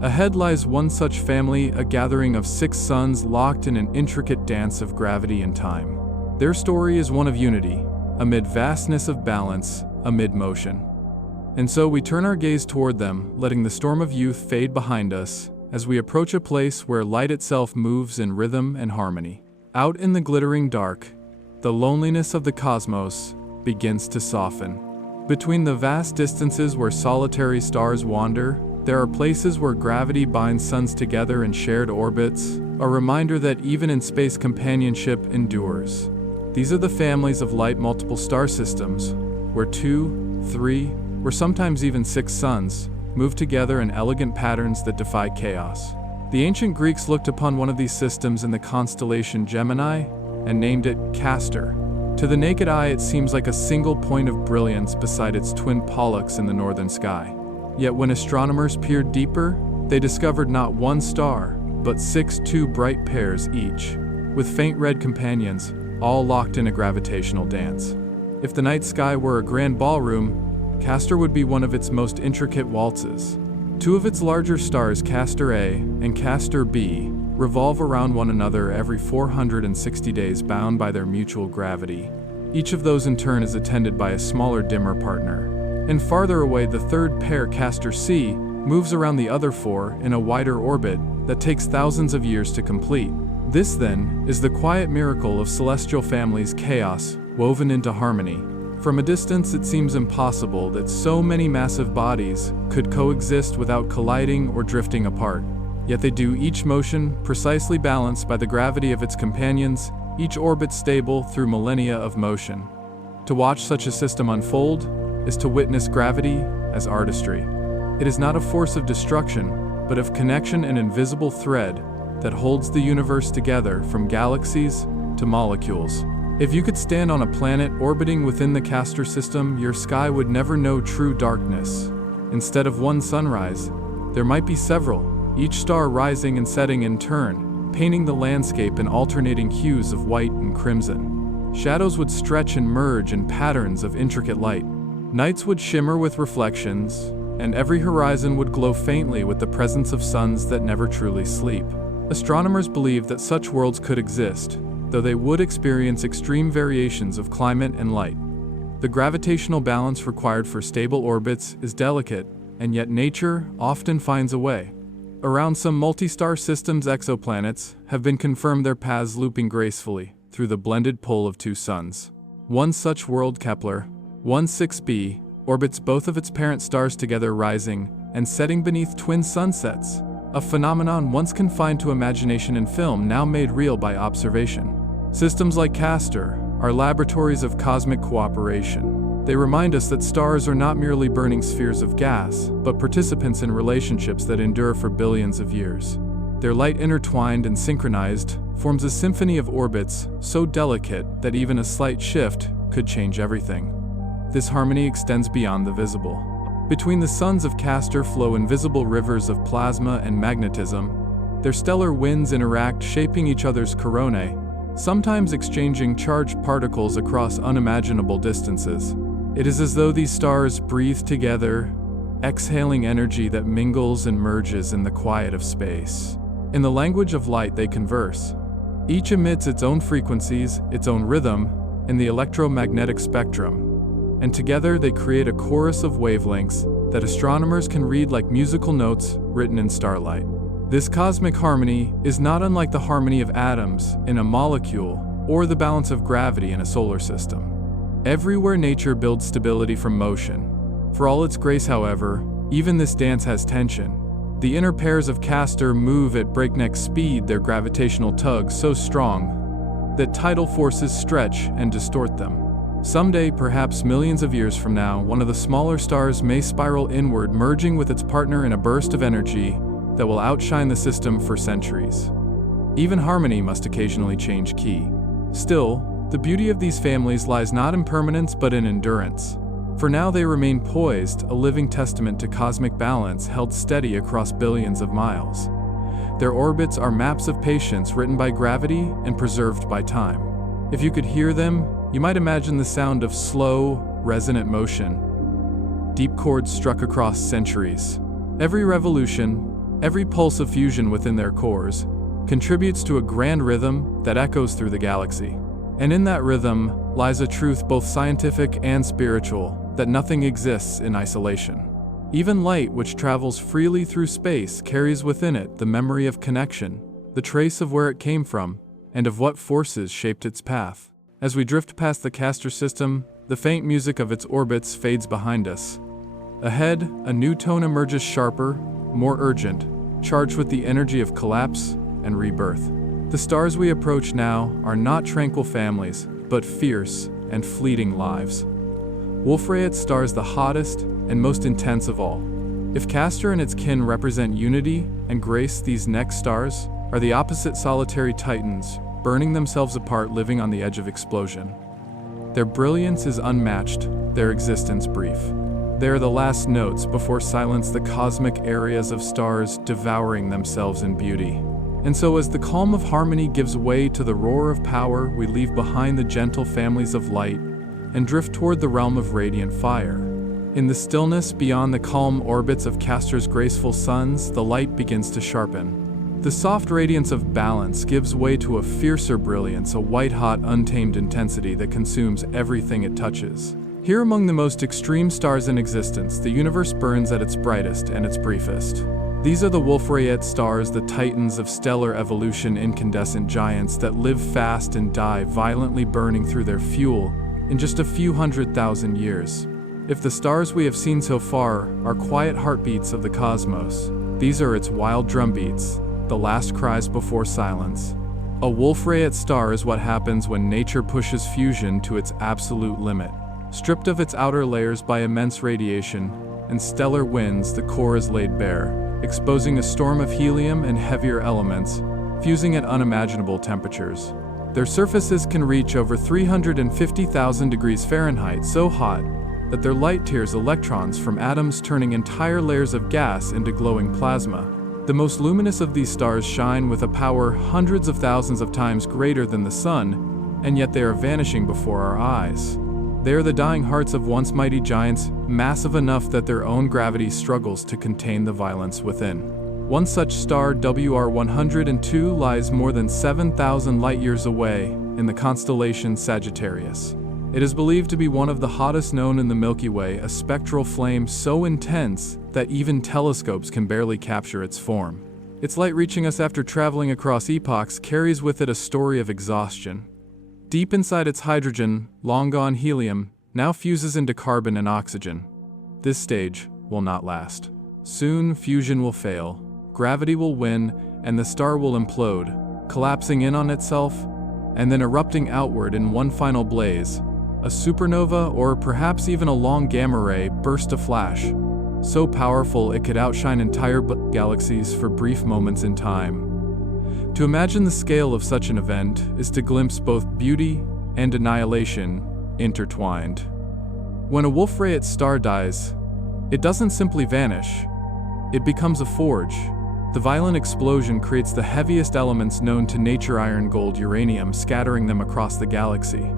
Ahead lies one such family, a gathering of 6 suns locked in an intricate dance of gravity and time. Their story is one of unity, amid vastness of balance, amid motion. And so we turn our gaze toward them, letting the storm of youth fade behind us, as we approach a place where light itself moves in rhythm and harmony. Out in the glittering dark, the loneliness of the cosmos begins to soften. Between the vast distances where solitary stars wander, there are places where gravity binds suns together in shared orbits, a reminder that even in space companionship endures. These are the families of light multiple star systems, where 2, 3, or sometimes even 6 suns move together in elegant patterns that defy chaos. The ancient Greeks looked upon one of these systems in the constellation Gemini and named it Castor. To the naked eye, it seems like a single point of brilliance beside its twin Pollux in the northern sky. Yet when astronomers peered deeper, they discovered not one star, but 6 bright pairs each, with faint red companions, all locked in a gravitational dance. If the night sky were a grand ballroom, Castor would be one of its most intricate waltzes. 2 of its larger stars, Castor A and Castor B, revolve around one another every 460 days, bound by their mutual gravity. Each of those in turn is attended by a smaller, dimmer partner. And farther away, the third pair, Castor C, moves around the other 4 in a wider orbit that takes thousands of years to complete. This, then, is the quiet miracle of celestial families' chaos woven into harmony. From a distance, it seems impossible that so many massive bodies could coexist without colliding or drifting apart. Yet they do, each motion precisely balanced by the gravity of its companions, each orbit stable through millennia of motion. To watch such a system unfold is to witness gravity as artistry. It is not a force of destruction, but of connection, an invisible thread that holds the universe together from galaxies to molecules. If you could stand on a planet orbiting within the Castor system, your sky would never know true darkness. Instead of one sunrise, there might be several, each star rising and setting in turn, painting the landscape in alternating hues of white and crimson. Shadows would stretch and merge in patterns of intricate light. Nights would shimmer with reflections, and every horizon would glow faintly with the presence of suns that never truly sleep. Astronomers believe that such worlds could exist, though they would experience extreme variations of climate and light. The gravitational balance required for stable orbits is delicate, and yet nature often finds a way. Around some multi-star systems, exoplanets have been confirmed, their paths looping gracefully through the blended pull of 2 suns. One such world, Kepler 16b, orbits both of its parent stars together, rising and setting beneath twin sunsets, a phenomenon once confined to imagination and film, now made real by observation. Systems like Castor are laboratories of cosmic cooperation. They remind us that stars are not merely burning spheres of gas, but participants in relationships that endure for billions of years. Their light, intertwined and synchronized, forms a symphony of orbits so delicate that even a slight shift could change everything. This harmony extends beyond the visible. Between the suns of Castor flow invisible rivers of plasma and magnetism. Their stellar winds interact, shaping each other's coronae, sometimes exchanging charged particles across unimaginable distances. It is as though these stars breathe together, exhaling energy that mingles and merges in the quiet of space. In the language of light, they converse. Each emits its own frequencies, its own rhythm, in the electromagnetic spectrum. And together they create a chorus of wavelengths that astronomers can read like musical notes written in starlight. This cosmic harmony is not unlike the harmony of atoms in a molecule or the balance of gravity in a solar system. Everywhere nature builds stability from motion. For all its grace, however, even this dance has tension. The inner pairs of Castor move at breakneck speed, their gravitational tug so strong that tidal forces stretch and distort them. Someday, perhaps millions of years from now, one of the smaller stars may spiral inward, merging with its partner in a burst of energy that will outshine the system for centuries. Even harmony must occasionally change key. Still, the beauty of these families lies not in permanence but in endurance. For now they remain poised, a living testament to cosmic balance held steady across billions of miles. Their orbits are maps of patience written by gravity and preserved by time. If you could hear them, you might imagine the sound of slow, resonant motion, deep chords struck across centuries. Every revolution, Every pulse of fusion within their cores contributes to a grand rhythm that echoes through the galaxy. And in that rhythm lies a truth both scientific and spiritual, that nothing exists in isolation. Even light, which travels freely through space, carries within it the memory of connection, the trace of where it came from, and of what forces shaped its path. As we drift past the Castor system, the faint music of its orbits fades behind us. Ahead, a new tone emerges, sharper, more urgent, charged with the energy of collapse and rebirth. The stars we approach now are not tranquil families, but fierce and fleeting lives. Wolf-Rayet star is the hottest and most intense of all. If Castor and its kin represent unity and grace, these next stars are the opposite, solitary titans, burning themselves apart, living on the edge of explosion. Their brilliance is unmatched, their existence brief. They are the last notes before silence, the cosmic areas of stars devouring themselves in beauty. And so as the calm of harmony gives way to the roar of power, we leave behind the gentle families of light and drift toward the realm of radiant fire. In the stillness beyond the calm orbits of Castor's graceful suns, the light begins to sharpen. The soft radiance of balance gives way to a fiercer brilliance, a white-hot, untamed intensity that consumes everything it touches. Here, among the most extreme stars in existence, the universe burns at its brightest and its briefest. These are the Wolf-Rayet stars, the titans of stellar evolution, incandescent giants that live fast and die, violently burning through their fuel in just a few 100,000 years. If the stars we have seen so far are quiet heartbeats of the cosmos, these are its wild drumbeats, the last cries before silence. A Wolf-Rayet star is what happens when nature pushes fusion to its absolute limit. Stripped of its outer layers by immense radiation and stellar winds, the core is laid bare, exposing a storm of helium and heavier elements, fusing at unimaginable temperatures. Their surfaces can reach over 350,000 degrees Fahrenheit, so hot that their light tears electrons from atoms, turning entire layers of gas into glowing plasma. The most luminous of these stars shine with a power hundreds of thousands of times greater than the sun, and yet they are vanishing before our eyes. They are the dying hearts of once mighty giants, massive enough that their own gravity struggles to contain the violence within. One such star, WR102, lies more than 7,000 light-years away in the constellation Sagittarius. It is believed to be one of the hottest known in the Milky Way, a spectral flame so intense that even telescopes can barely capture its form. Its light, reaching us after traveling across epochs, carries with it a story of exhaustion. Deep inside its hydrogen, long-gone helium, now fuses into carbon and oxygen. This stage will not last. Soon, fusion will fail, gravity will win, and the star will implode, collapsing in on itself, and then erupting outward in one final blaze. A supernova, or perhaps even a long gamma ray, burst to flash, so powerful it could outshine entire galaxies for brief moments in time. To imagine the scale of such an event is to glimpse both beauty and annihilation intertwined. When a Wolf-Rayet star dies, it doesn't simply vanish, it becomes a forge. The violent explosion creates the heaviest elements known to nature: iron, gold, uranium, scattering them across the galaxy.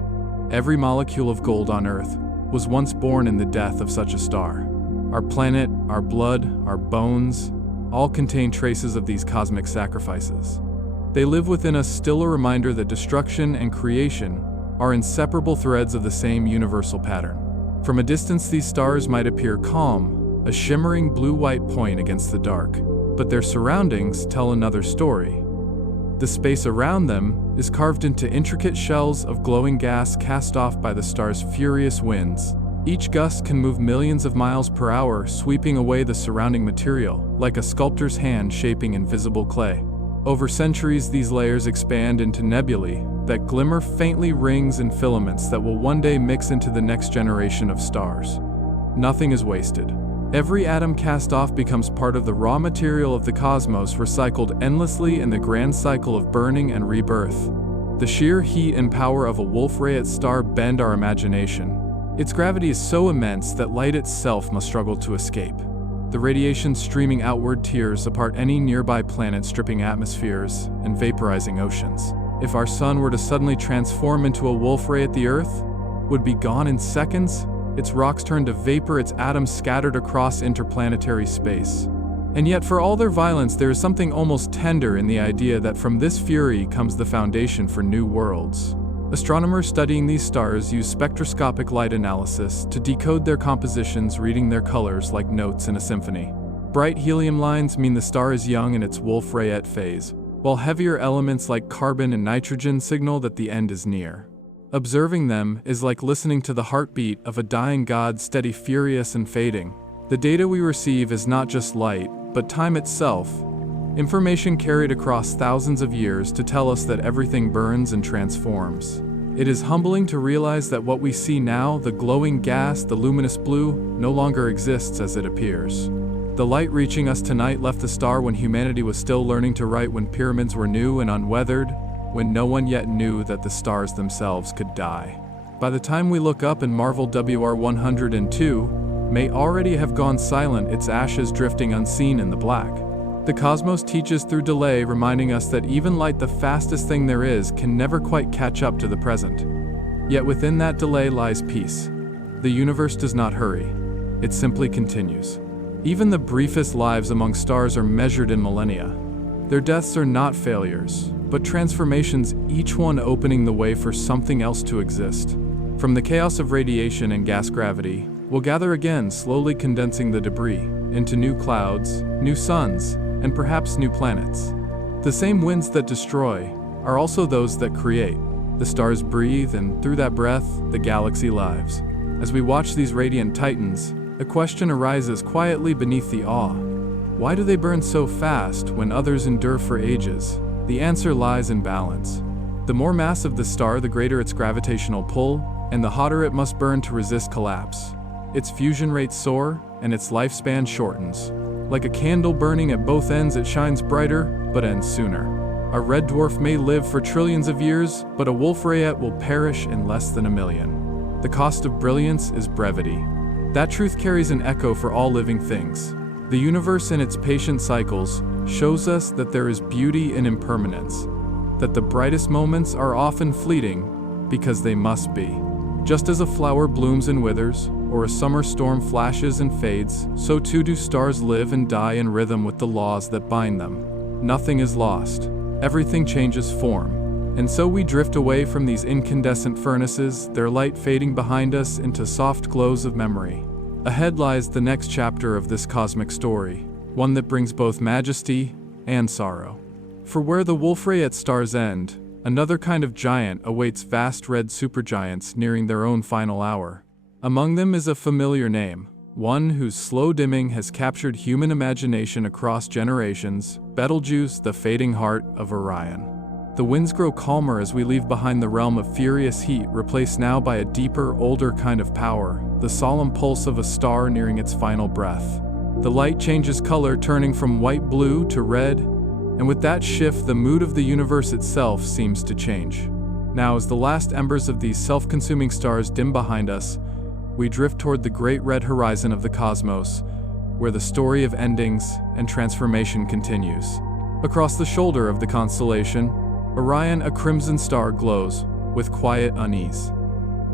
Every molecule of gold on Earth was once born in the death of such a star. Our planet, our blood, our bones, all contain traces of these cosmic sacrifices. They live within us, still a reminder that destruction and creation are inseparable threads of the same universal pattern. From a distance, these stars might appear calm, a shimmering blue-white point against the dark, but their surroundings tell another story. The space around them is carved into intricate shells of glowing gas cast off by the star's furious winds. Each gust can move millions of miles per hour, sweeping away the surrounding material, like a sculptor's hand shaping invisible clay. Over centuries, these layers expand into nebulae that glimmer faintly, rings and filaments that will one day mix into the next generation of stars. Nothing is wasted. Every atom cast off becomes part of the raw material of the cosmos, recycled endlessly in the grand cycle of burning and rebirth. The sheer heat and power of a Wolf-Rayet star bend our imagination. Its gravity is so immense that light itself must struggle to escape. The radiation streaming outward tears apart any nearby planet, stripping atmospheres and vaporizing oceans. If our sun were to suddenly transform into a Wolf-Rayet, the Earth would be gone in seconds, its rocks turned to vapor, its atoms scattered across interplanetary space. And yet for all their violence, there is something almost tender in the idea that from this fury comes the foundation for new worlds. Astronomers studying these stars use spectroscopic light analysis to decode their compositions, reading their colors like notes in a symphony. Bright helium lines mean the star is young in its Wolf-Rayet phase, while heavier elements like carbon and nitrogen signal that the end is near. Observing them is like listening to the heartbeat of a dying god, steady, furious, and fading. The data we receive is not just light, but time itself, information carried across thousands of years to tell us that everything burns and transforms. It is humbling to realize that what we see now, the glowing gas, the luminous blue, no longer exists as it appears. The light reaching us tonight left the star when humanity was still learning to write, when pyramids were new and unweathered, when no one yet knew that the stars themselves could die. By the time we look up and marvel, WR102 may already have gone silent, its ashes drifting unseen in the black. The cosmos teaches through delay, reminding us that even light, the fastest thing there is, can never quite catch up to the present. Yet within that delay lies peace. The universe does not hurry. It simply continues. Even the briefest lives among stars are measured in millennia. Their deaths are not failures, but transformations, each one opening the way for something else to exist. From the chaos of radiation and gas gravity, we'll gather again, slowly condensing the debris into new clouds, new suns, and perhaps new planets. The same winds that destroy are also those that create. The stars breathe, and through that breath, the galaxy lives. As we watch these radiant titans, a question arises quietly beneath the awe. Why do they burn so fast when others endure for ages? The answer lies in balance. The more massive the star, the greater its gravitational pull, and the hotter it must burn to resist collapse. Its fusion rates soar, and its lifespan shortens. Like a candle burning at both ends, it shines brighter, but ends sooner. A red dwarf may live for trillions of years, but a Wolf-Rayet will perish in less than 1,000,000. The cost of brilliance is brevity. That truth carries an echo for all living things. The universe in its patient cycles shows us that there is beauty in impermanence, that the brightest moments are often fleeting because they must be. Just as a flower blooms and withers, or a summer storm flashes and fades, so too do stars live and die in rhythm with the laws that bind them. Nothing is lost. Everything changes form. And so we drift away from these incandescent furnaces, their light fading behind us into soft glows of memory. Ahead lies the next chapter of this cosmic story, one that brings both majesty and sorrow. For where the Wolf-Rayet stars end, another kind of giant awaits, vast red supergiants nearing their own final hour. Among them is a familiar name, one whose slow dimming has captured human imagination across generations: Betelgeuse, the fading heart of Orion. The winds grow calmer as we leave behind the realm of furious heat, replaced now by a deeper, older kind of power, the solemn pulse of a star nearing its final breath. The light changes color, turning from white-blue to red, and with that shift, the mood of the universe itself seems to change. Now, as the last embers of these self-consuming stars dim behind us, we drift toward the great red horizon of the cosmos, where the story of endings and transformation continues. Across the shoulder of the constellation, Orion, a crimson star, glows with quiet unease.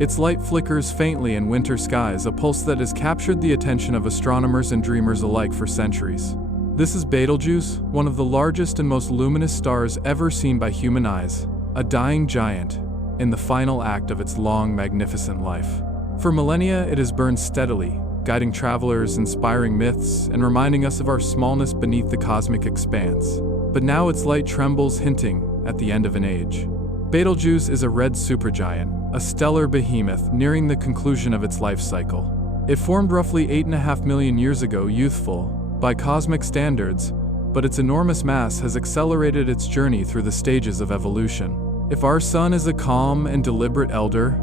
Its light flickers faintly in winter skies, a pulse that has captured the attention of astronomers and dreamers alike for centuries. This is Betelgeuse, one of the largest and most luminous stars ever seen by human eyes, a dying giant in the final act of its long, magnificent life. For millennia, it has burned steadily, guiding travelers, inspiring myths, and reminding us of our smallness beneath the cosmic expanse. But now its light trembles, hinting at the end of an age. Betelgeuse is a red supergiant, a stellar behemoth nearing the conclusion of its life cycle. It formed roughly 8.5 million years ago, youthful by cosmic standards, but its enormous mass has accelerated its journey through the stages of evolution. If our sun is a calm and deliberate elder,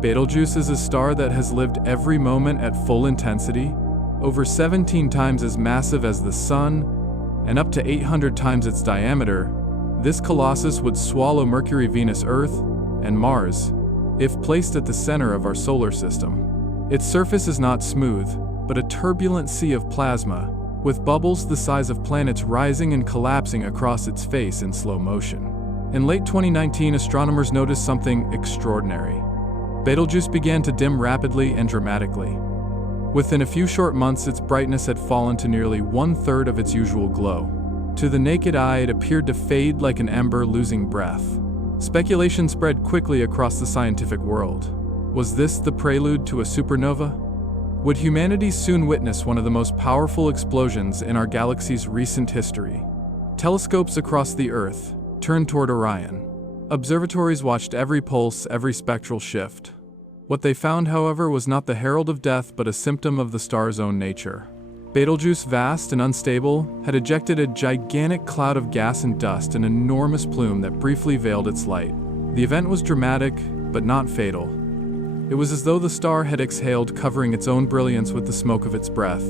Betelgeuse is a star that has lived every moment at full intensity, over 17 times as massive as the sun, and up to 800 times its diameter. This colossus would swallow Mercury, Venus, Earth, and Mars, if placed at the center of our solar system. Its surface is not smooth, but a turbulent sea of plasma, with bubbles the size of planets rising and collapsing across its face in slow motion. In late 2019, astronomers noticed something extraordinary. Betelgeuse began to dim rapidly and dramatically. Within a few short months, its brightness had fallen to nearly 1/3 of its usual glow. To the naked eye, it appeared to fade like an ember losing breath. Speculation spread quickly across the scientific world. Was this the prelude to a supernova? Would humanity soon witness one of the most powerful explosions in our galaxy's recent history? Telescopes across the Earth turned toward Orion. Observatories watched every pulse, every spectral shift. What they found, however, was not the herald of death but a symptom of the star's own nature. Betelgeuse, vast and unstable, had ejected a gigantic cloud of gas and dust, an enormous plume that briefly veiled its light. The event was dramatic, but not fatal. It was as though the star had exhaled, covering its own brilliance with the smoke of its breath.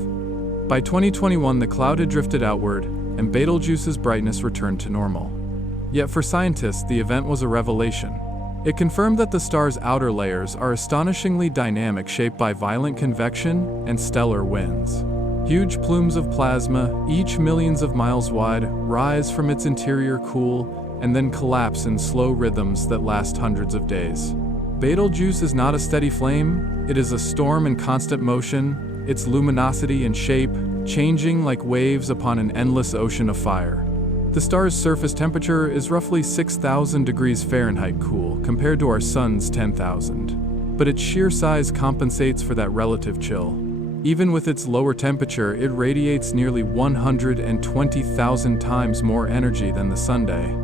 By 2021, the cloud had drifted outward, and Betelgeuse's brightness returned to normal. Yet for scientists, the event was a revelation. It confirmed that the star's outer layers are astonishingly dynamic, shaped by violent convection and stellar winds. Huge plumes of plasma, each millions of miles wide, rise from its interior, cool, and then collapse in slow rhythms that last hundreds of days. Betelgeuse is not a steady flame, it is a storm in constant motion, its luminosity and shape changing like waves upon an endless ocean of fire. The star's surface temperature is roughly 6,000 degrees Fahrenheit cool compared to our sun's 10,000. But its sheer size compensates for that relative chill. Even with its lower temperature, it radiates nearly 120,000 times more energy than the sunday.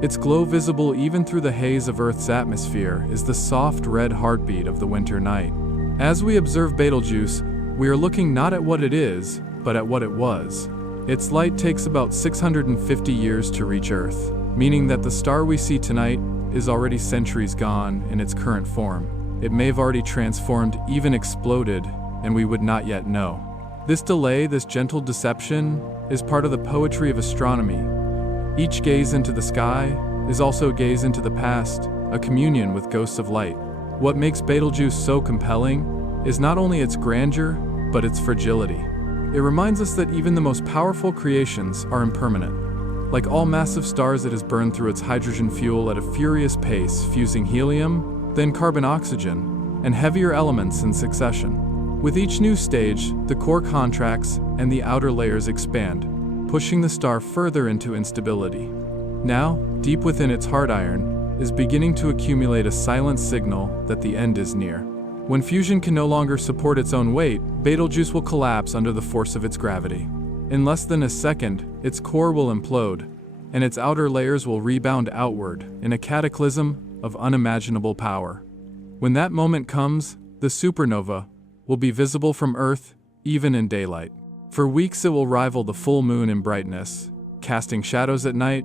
Its glow, visible even through the haze of Earth's atmosphere, is the soft red heartbeat of the winter night. As we observe Betelgeuse, we are looking not at what it is, but at what it was. Its light takes about 650 years to reach Earth, meaning that the star we see tonight is already centuries gone in its current form. It may have already transformed, even exploded, and we would not yet know. This delay, this gentle deception, is part of the poetry of astronomy. Each gaze into the sky is also a gaze into the past, a communion with ghosts of light. What makes Betelgeuse so compelling is not only its grandeur, but its fragility. It reminds us that even the most powerful creations are impermanent. Like all massive stars, it has burned through its hydrogen fuel at a furious pace, fusing helium, then carbon-oxygen, and heavier elements in succession. With each new stage, the core contracts and the outer layers expand, pushing the star further into instability. Now, deep within its hard iron, is beginning to accumulate a silent signal that the end is near. When fusion can no longer support its own weight, Betelgeuse will collapse under the force of its gravity. In less than a second, its core will implode, and its outer layers will rebound outward in a cataclysm of unimaginable power. When that moment comes, the supernova will be visible from Earth, even in daylight. For weeks it will rival the full moon in brightness, casting shadows at night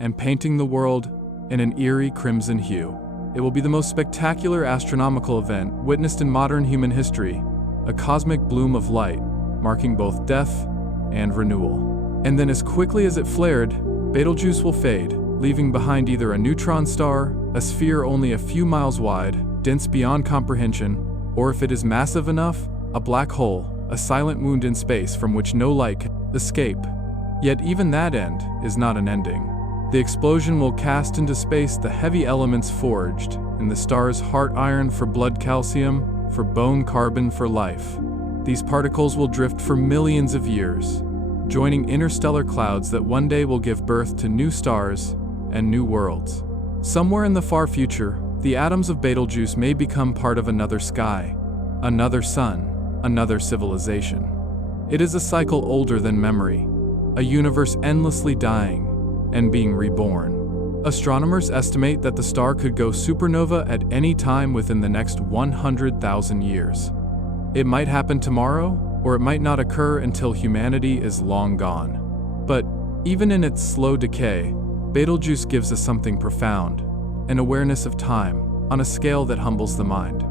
and painting the world in an eerie crimson hue. It will be the most spectacular astronomical event witnessed in modern human history, a cosmic bloom of light, marking both death and renewal. And then as quickly as it flared, Betelgeuse will fade, leaving behind either a neutron star, a sphere only a few miles wide, dense beyond comprehension, or if it is massive enough, a black hole, a silent wound in space from which no light can escape. Yet even that end is not an ending. The explosion will cast into space the heavy elements forged in the star's heart iron for blood calcium, for bone carbon for life. These particles will drift for millions of years, joining interstellar clouds that one day will give birth to new stars and new worlds. Somewhere in the far future, the atoms of Betelgeuse may become part of another sky, another sun, another civilization. It is a cycle older than memory, a universe endlessly dying and being reborn. Astronomers estimate that the star could go supernova at any time within the next 100,000 years. It might happen tomorrow, or it might not occur until humanity is long gone. But even in its slow decay, Betelgeuse gives us something profound, an awareness of time on a scale that humbles the mind.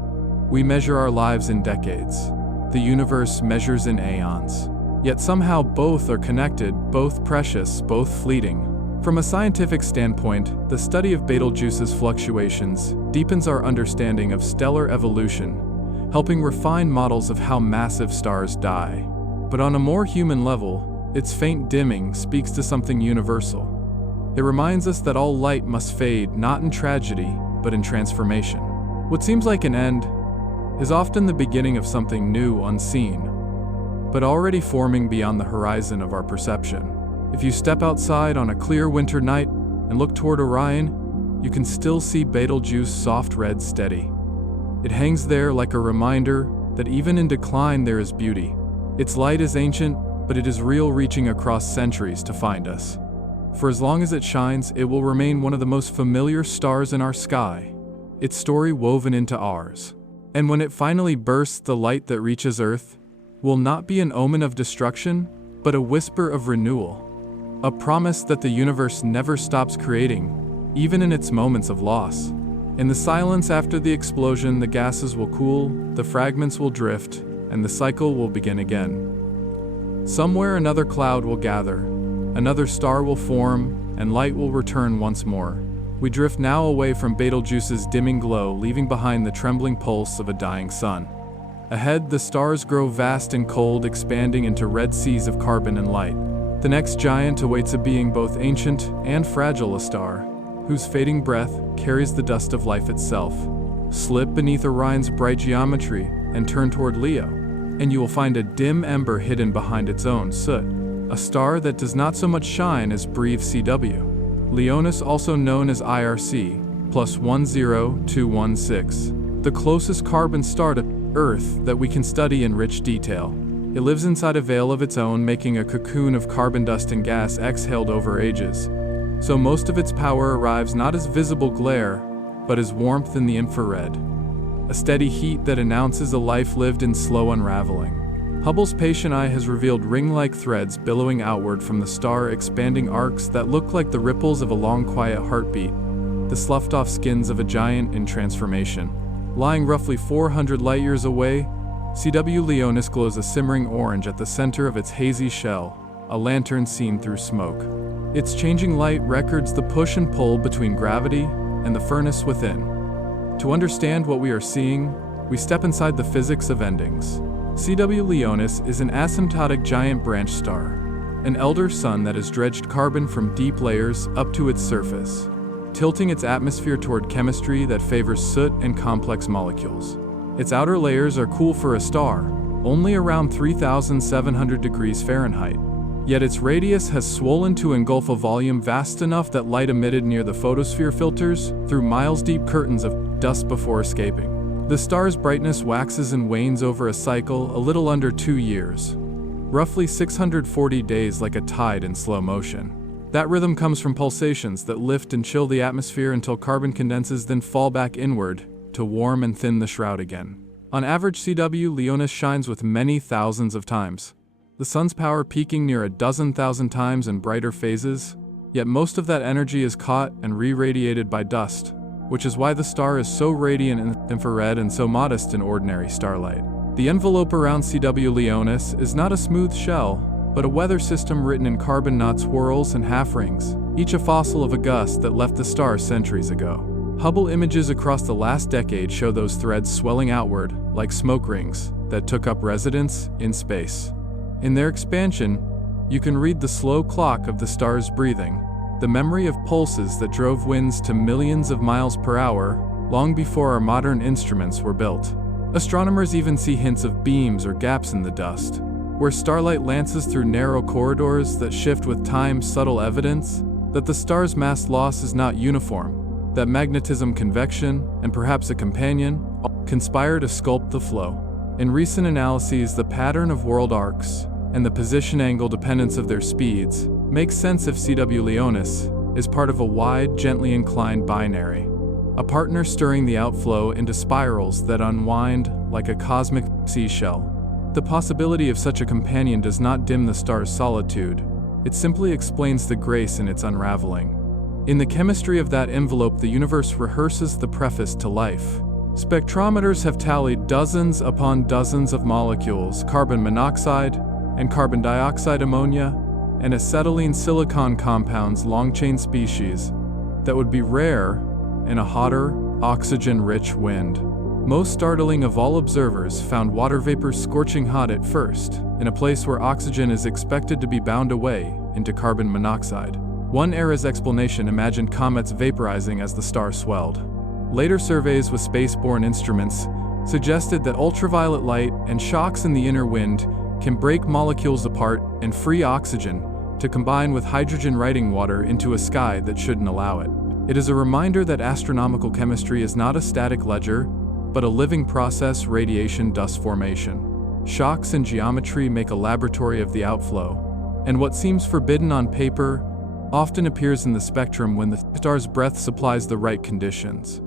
We measure our lives in decades. The universe measures in aeons. Yet somehow both are connected, both precious, both fleeting. From a scientific standpoint, the study of Betelgeuse's fluctuations deepens our understanding of stellar evolution, helping refine models of how massive stars die. But on a more human level, its faint dimming speaks to something universal. It reminds us that all light must fade not in tragedy, but in transformation. What seems like an end is often the beginning of something new, unseen, but already forming beyond the horizon of our perception. If you step outside on a clear winter night and look toward Orion, you can still see Betelgeuse soft red steady. It hangs there like a reminder that even in decline there is beauty. Its light is ancient, but it is real, reaching across centuries to find us. For as long as it shines, it will remain one of the most familiar stars in our sky, its story woven into ours. And when it finally bursts, the light that reaches Earth will not be an omen of destruction, but a whisper of renewal. A promise that the universe never stops creating, even in its moments of loss. In the silence after the explosion, the gases will cool, the fragments will drift, and the cycle will begin again. Somewhere another cloud will gather, another star will form, and light will return once more. We drift now away from Betelgeuse's dimming glow, leaving behind the trembling pulse of a dying sun. Ahead, the stars grow vast and cold, expanding into red seas of carbon and light. The next giant awaits, a being both ancient and fragile, a star whose fading breath carries the dust of life itself. Slip beneath Orion's bright geometry and turn toward Leo, and you will find a dim ember hidden behind its own soot, a star that does not so much shine as breathe. CW Leonis, also known as IRC plus 10216, the closest carbon star to Earth that we can study in rich detail. It lives inside a veil of its own, making a cocoon of carbon dust and gas exhaled over ages. So most of its power arrives not as visible glare, but as warmth in the infrared. A steady heat that announces a life lived in slow unraveling. Hubble's patient eye has revealed ring-like threads billowing outward from the star, expanding arcs that look like the ripples of a long, quiet heartbeat, the sloughed-off skins of a giant in transformation. Lying roughly 400 light-years away, CW Leonis glows a simmering orange at the center of its hazy shell, a lantern seen through smoke. Its changing light records the push and pull between gravity and the furnace within. To understand what we are seeing, we step inside the physics of endings. CW Leonis is an asymptotic giant branch star, an elder sun that has dredged carbon from deep layers up to its surface, tilting its atmosphere toward chemistry that favors soot and complex molecules. Its outer layers are cool for a star, only around 3,700 degrees Fahrenheit. Yet its radius has swollen to engulf a volume vast enough that light emitted near the photosphere filters through miles-deep curtains of dust before escaping. The star's brightness waxes and wanes over a cycle a little under 2 years, roughly 640 days, like a tide in slow motion. That rhythm comes from pulsations that lift and chill the atmosphere until carbon condenses, then fall back inward to warm and thin the shroud again. On average, CW Leonis shines with many thousands of times, the sun's power peaking near 12,000 times in brighter phases, yet most of that energy is caught and re-radiated by dust, which is why the star is so radiant in infrared and so modest in ordinary starlight. The envelope around CW Leonis is not a smooth shell, but a weather system written in carbon knots, whorls, and half-rings, each a fossil of a gust that left the star centuries ago. Hubble images across the last decade show those threads swelling outward like smoke rings that took up residence in space. In their expansion, you can read the slow clock of the star's breathing, the memory of pulses that drove winds to millions of miles per hour, long before our modern instruments were built. Astronomers even see hints of beams or gaps in the dust, where starlight lances through narrow corridors that shift with time, subtle evidence that the star's mass loss is not uniform, that magnetism, convection, and perhaps a companion conspire to sculpt the flow. In recent analyses, the pattern of world arcs and the position angle dependence of their speeds makes sense if CW Leonis is part of a wide, gently inclined binary, a partner stirring the outflow into spirals that unwind like a cosmic seashell. The possibility of such a companion does not dim the star's solitude, it simply explains the grace in its unraveling. In the chemistry of that envelope, the universe rehearses the preface to life. Spectrometers have tallied dozens upon dozens of molecules, carbon monoxide and carbon dioxide, ammonia, and acetylene silicon compounds, long-chain species, that would be rare in a hotter, oxygen-rich wind. Most startling of all, observers found water vapor scorching hot at first, in a place where oxygen is expected to be bound away into carbon monoxide. One era's explanation imagined comets vaporizing as the star swelled. Later surveys with spaceborne instruments suggested that ultraviolet light and shocks in the inner wind can break molecules apart and free oxygen to combine with hydrogen writing water into a sky that shouldn't allow it. It is a reminder that astronomical chemistry is not a static ledger, but a living process: radiation, dust formation. Shocks and geometry make a laboratory of the outflow, and what seems forbidden on paper often appears in the spectrum when the star's breath supplies the right conditions.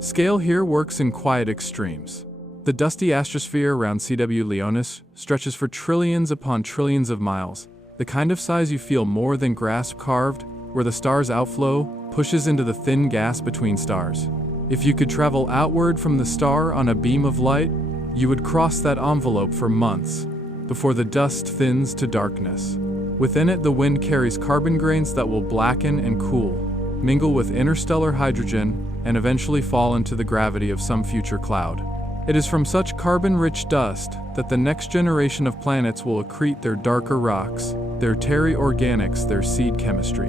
Scale here works in quiet extremes. The dusty astrosphere around CW Leonis stretches for trillions upon trillions of miles, the kind of size you feel more than grasp carved, where the star's outflow pushes into the thin gas between stars. If you could travel outward from the star on a beam of light, you would cross that envelope for months before the dust thins to darkness. Within it, the wind carries carbon grains that will blacken and cool, mingle with interstellar hydrogen, and eventually fall into the gravity of some future cloud. It is from such carbon-rich dust that the next generation of planets will accrete their darker rocks, their terry organics, their seed chemistry.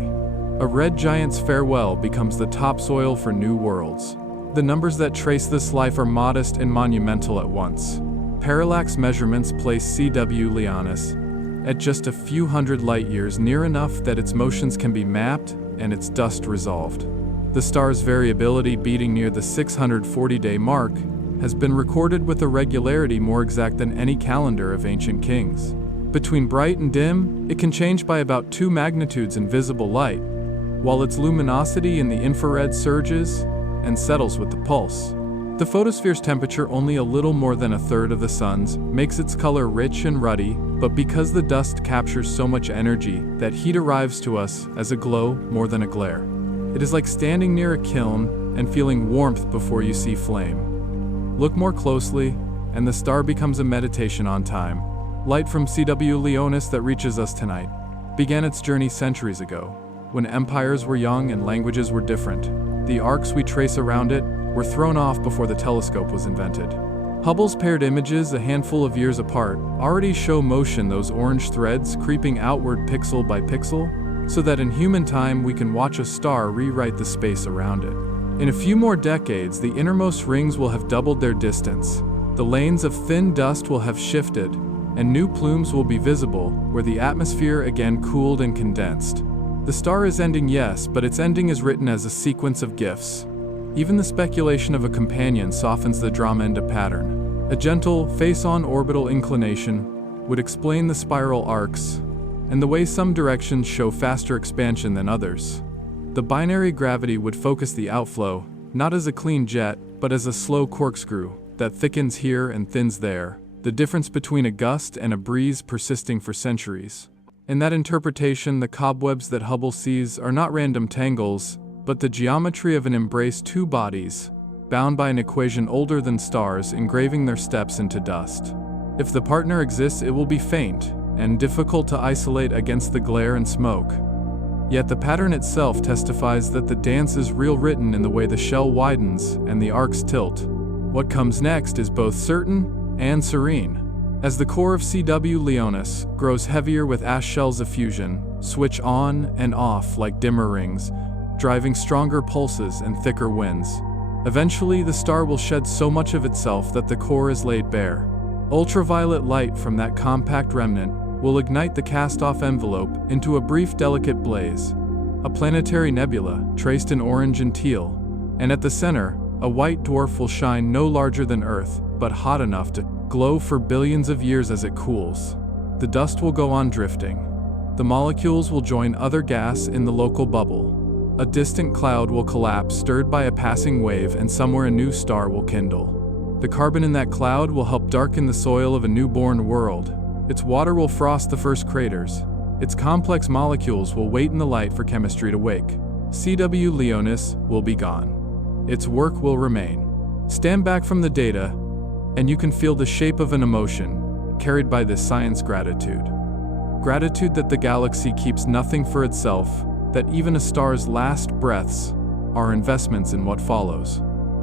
A red giant's farewell becomes the topsoil for new worlds. The numbers that trace this life are modest and monumental at once. Parallax measurements place CW Leonis at just a few hundred light-years, near enough that its motions can be mapped and its dust resolved. The star's variability, beating near the 640-day mark, has been recorded with a regularity more exact than any calendar of ancient kings. Between bright and dim, it can change by about 2 magnitudes in visible light, while its luminosity in the infrared surges and settles with the pulse. The photosphere's temperature, only a little more than a third of the sun's, makes its color rich and ruddy, but because the dust captures so much energy, that heat arrives to us as a glow more than a glare. It is like standing near a kiln and feeling warmth before you see flame. Look more closely, and the star becomes a meditation on time. Light from CW Leonis that reaches us tonight began its journey centuries ago, when empires were young and languages were different. The arcs we trace around it were thrown off before the telescope was invented. Hubble's paired images, a handful of years apart, already show motion, those orange threads creeping outward pixel by pixel, so that in human time we can watch a star rewrite the space around it. In a few more decades, the innermost rings will have doubled their distance, the lanes of thin dust will have shifted, and new plumes will be visible, where the atmosphere again cooled and condensed. The star is ending, yes, but its ending is written as a sequence of gifts. Even the speculation of a companion softens the drama into pattern. A gentle, face-on orbital inclination would explain the spiral arcs, and the way some directions show faster expansion than others. The binary gravity would focus the outflow, not as a clean jet, but as a slow corkscrew that thickens here and thins there, the difference between a gust and a breeze persisting for centuries. In that interpretation, the cobwebs that Hubble sees are not random tangles, but the geometry of an embraced two bodies, bound by an equation older than stars, engraving their steps into dust. If the partner exists, it will be faint and difficult to isolate against the glare and smoke. Yet the pattern itself testifies that the dance is real, written in the way the shell widens and the arcs tilt. What comes next is both certain and serene. As the core of CW Leonis grows heavier with ash shells of fusion, switch on and off like dimmer rings, driving stronger pulses and thicker winds. Eventually, the star will shed so much of itself that the core is laid bare. Ultraviolet light from that compact remnant will ignite the cast-off envelope into a brief, delicate blaze. A planetary nebula, traced in orange and teal, and at the center, a white dwarf will shine no larger than Earth, but hot enough to glow for billions of years as it cools. The dust will go on drifting. The molecules will join other gas in the local bubble. A distant cloud will collapse, stirred by a passing wave, and somewhere a new star will kindle. The carbon in that cloud will help darken the soil of a newborn world. Its water will frost the first craters. Its complex molecules will wait in the light for chemistry to wake. CW Leonis will be gone. Its work will remain. Stand back from the data, and you can feel the shape of an emotion carried by this science: gratitude. Gratitude that the galaxy keeps nothing for itself, that even a star's last breaths are investments in what follows.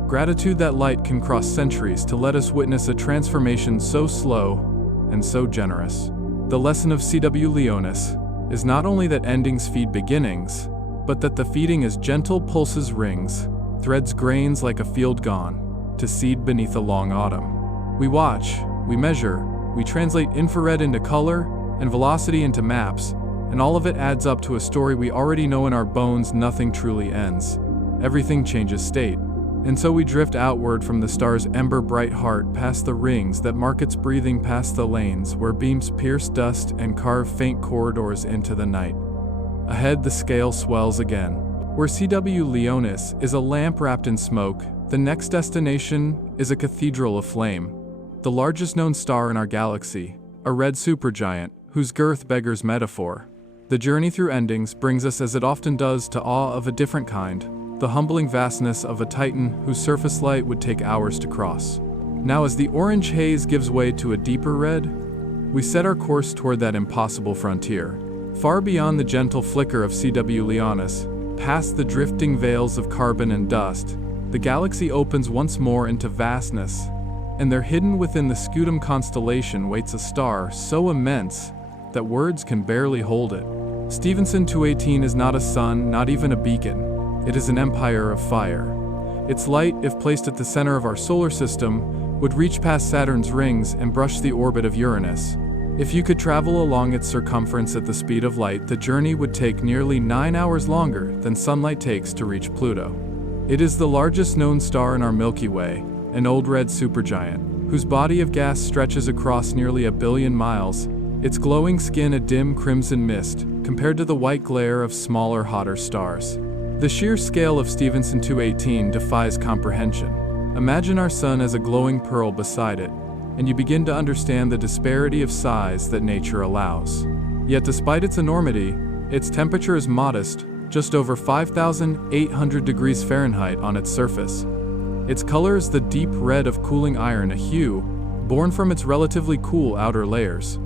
Gratitude that light can cross centuries to let us witness a transformation so slow and so generous. The lesson of CW Leonis is not only that endings feed beginnings, but that the feeding is gentle pulses, rings, threads grains like a field gone. to seed beneath a long autumn. We watch, we measure, we translate infrared into color and velocity into maps, and all of it adds up to a story we already know in our bones. Nothing truly ends. Everything changes state. And so we drift outward from the star's ember-bright heart, past the rings that mark its breathing, past the lanes where beams pierce dust and carve faint corridors into the night. Ahead, the scale swells again. Where CW Leonis is a lamp wrapped in smoke, the next destination is a cathedral of flame. The largest known star in our galaxy, a red supergiant, whose girth beggars metaphor. The journey through endings brings us, as it often does, to awe of a different kind. The humbling vastness of a titan whose surface light would take hours to cross. Now, as the orange haze gives way to a deeper red, we set our course toward that impossible frontier. Far beyond the gentle flicker of CW Leonis, past the drifting veils of carbon and dust, the galaxy opens once more into vastness, and there, hidden within the Scutum constellation, waits a star so immense that words can barely hold it. Stevenson 218 is not a sun, not even a beacon. It is an empire of fire. Its light, if placed at the center of our solar system, would reach past Saturn's rings and brush the orbit of Uranus. If you could travel along its circumference at the speed of light, the journey would take nearly 9 hours longer than sunlight takes to reach Pluto. It is the largest known star in our Milky Way, an old red supergiant, whose body of gas stretches across nearly 1 billion miles, its glowing skin a dim crimson mist, compared to the white glare of smaller, hotter stars. The sheer scale of Stevenson 218 defies comprehension. Imagine our sun as a glowing pearl beside it, and you begin to understand the disparity of size that nature allows. Yet despite its enormity, its temperature is modest, just over 5,800 degrees Fahrenheit on its surface. Its color is the deep red of cooling iron, a hue born from its relatively cool outer layers.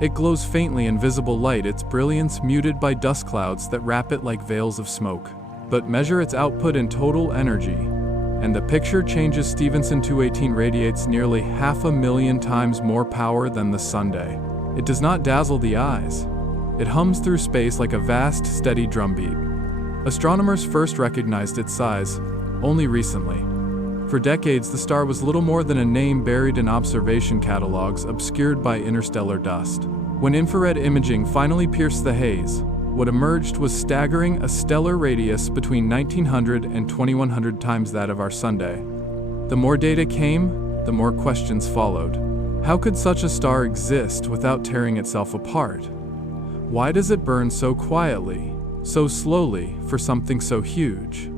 It glows faintly in visible light, its brilliance muted by dust clouds that wrap it like veils of smoke. But measure its output in total energy, and the picture changes. Stevenson 218 radiates nearly 500,000 times more power than the Sunday. It does not dazzle the eyes. It hums through space like a vast, steady drumbeat. Astronomers first recognized its size only recently. For decades, the star was little more than a name buried in observation catalogs, obscured by interstellar dust. When infrared imaging finally pierced the haze, what emerged was staggering: a stellar radius between 1,900 and 2,100 times that of our Sunday. The more data came, the more questions followed. How could such a star exist without tearing itself apart? Why does it burn so quietly, so slowly, for something so huge?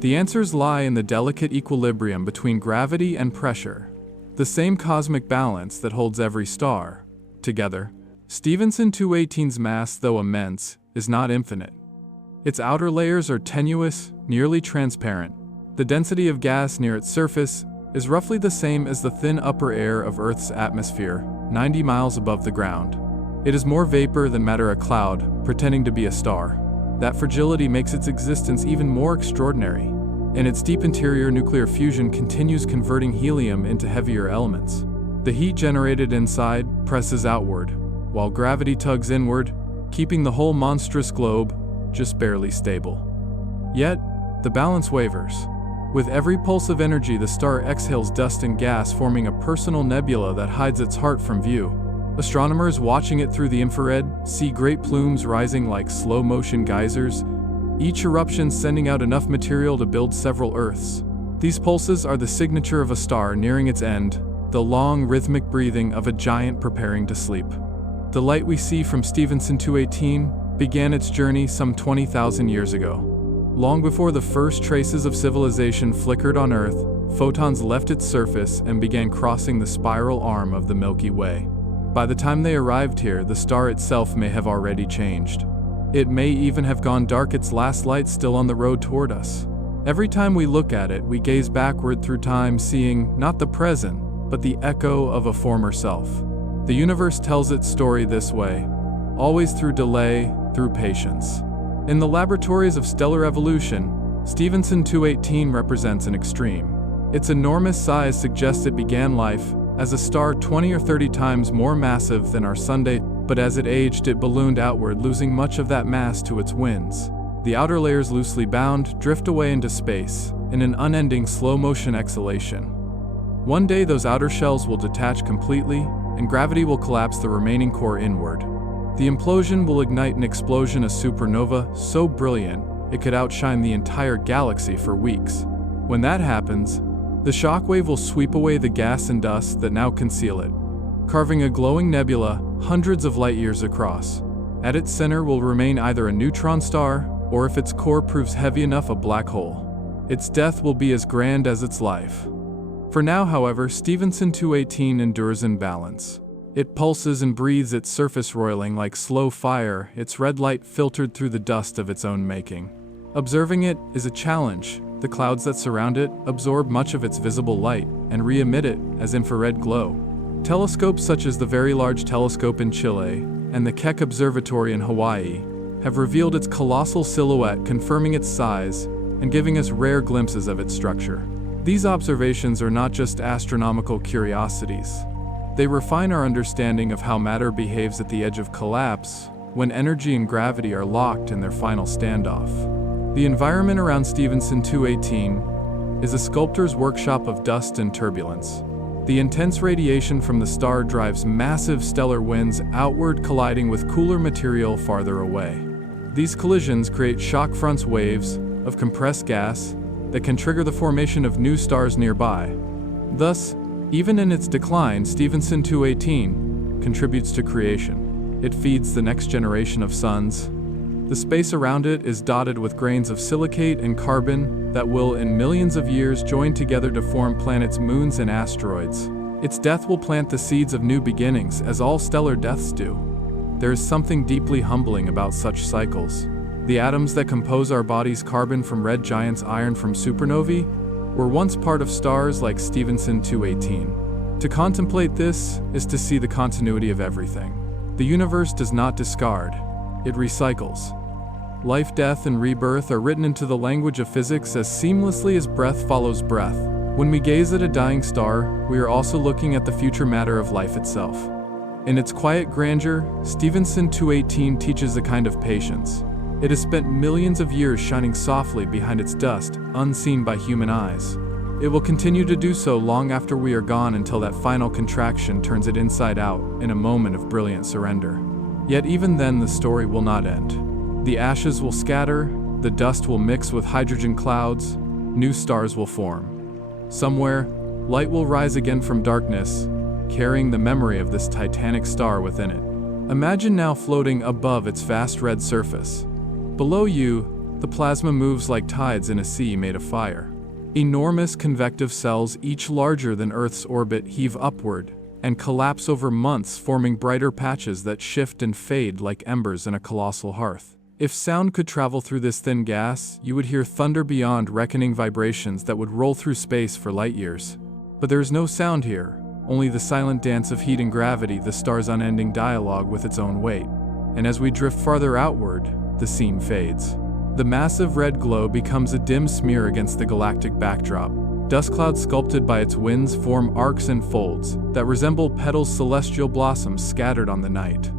The answers lie in the delicate equilibrium between gravity and pressure, the same cosmic balance that holds every star together. Stevenson 218's mass, though immense, is not infinite. Its outer layers are tenuous, nearly transparent. The density of gas near its surface is roughly the same as the thin upper air of Earth's atmosphere, 90 miles above the ground. It is more vapor than matter, a cloud, pretending to be a star. That fragility makes its existence even more extraordinary. In its deep interior, nuclear fusion continues, converting helium into heavier elements. The heat generated inside presses outward, while gravity tugs inward, keeping the whole monstrous globe just barely stable. Yet, the balance wavers. With every pulse of energy, the star exhales dust and gas, forming a personal nebula that hides its heart from view. Astronomers watching it through the infrared see great plumes rising like slow-motion geysers, each eruption sending out enough material to build several Earths. These pulses are the signature of a star nearing its end, the long, rhythmic breathing of a giant preparing to sleep. The light we see from Stevenson 218 began its journey some 20,000 years ago. Long before the first traces of civilization flickered on Earth, photons left its surface and began crossing the spiral arm of the Milky Way. By the time they arrived here, the star itself may have already changed. It may even have gone dark, its last light still on the road toward us. Every time we look at it, we gaze backward through time, seeing not the present, but the echo of a former self. The universe tells its story this way, always through delay, through patience. In the laboratories of stellar evolution, Stevenson 218 represents an extreme. Its enormous size suggests it began life as a star 20 or 30 times more massive than our Sunday, but as it aged, it ballooned outward, losing much of that mass to its winds. The outer layers, loosely bound, drift away into space, in an unending slow-motion exhalation. One day those outer shells will detach completely, and gravity will collapse the remaining core inward. The implosion will ignite an explosion, a supernova so brilliant it could outshine the entire galaxy for weeks. When that happens, the shockwave will sweep away the gas and dust that now conceal it, carving a glowing nebula hundreds of light years across. At its center will remain either a neutron star, or if its core proves heavy enough, a black hole. Its death will be as grand as its life. For now, however, Stevenson 218 endures in balance. It pulses and breathes, its surface roiling like slow fire, its red light filtered through the dust of its own making. Observing it is a challenge. The clouds that surround it absorb much of its visible light and re-emit it as infrared glow. Telescopes such as the Very Large Telescope in Chile and the Keck Observatory in Hawaii have revealed its colossal silhouette, confirming its size and giving us rare glimpses of its structure. These observations are not just astronomical curiosities. They refine our understanding of how matter behaves at the edge of collapse when energy and gravity are locked in their final standoff. The environment around Stevenson 218 is a sculptor's workshop of dust and turbulence. The intense radiation from the star drives massive stellar winds outward, colliding with cooler material farther away. These collisions create shock fronts, waves of compressed gas that can trigger the formation of new stars nearby. Thus, even in its decline, Stevenson 218 contributes to creation. It feeds the next generation of suns. The space around it is dotted with grains of silicate and carbon that will, in millions of years, join together to form planets, moons, and asteroids. Its death will plant the seeds of new beginnings, as all stellar deaths do. There is something deeply humbling about such cycles. The atoms that compose our bodies, carbon from red giants, iron from supernovae, were once part of stars like Stevenson 218. To contemplate this is to see the continuity of everything. The universe does not discard, it recycles. Life, death, and rebirth are written into the language of physics as seamlessly as breath follows breath. When we gaze at a dying star, we are also looking at the future matter of life itself. In its quiet grandeur, Stevenson 218 teaches a kind of patience. It has spent millions of years shining softly behind its dust, unseen by human eyes. It will continue to do so long after we are gone, until that final contraction turns it inside out in a moment of brilliant surrender. Yet even then, the story will not end. The ashes will scatter, the dust will mix with hydrogen clouds, new stars will form. Somewhere, light will rise again from darkness, carrying the memory of this titanic star within it. Imagine now floating above its vast red surface. Below you, the plasma moves like tides in a sea made of fire. Enormous convective cells, each larger than Earth's orbit, heave upward and collapse over months, forming brighter patches that shift and fade like embers in a colossal hearth. If sound could travel through this thin gas, you would hear thunder beyond reckoning, vibrations that would roll through space for light years. But there is no sound here, only the silent dance of heat and gravity, the star's unending dialogue with its own weight. And as we drift farther outward, the scene fades. The massive red glow becomes a dim smear against the galactic backdrop. Dust clouds sculpted by its winds form arcs and folds that resemble petals, celestial blossoms scattered on the night.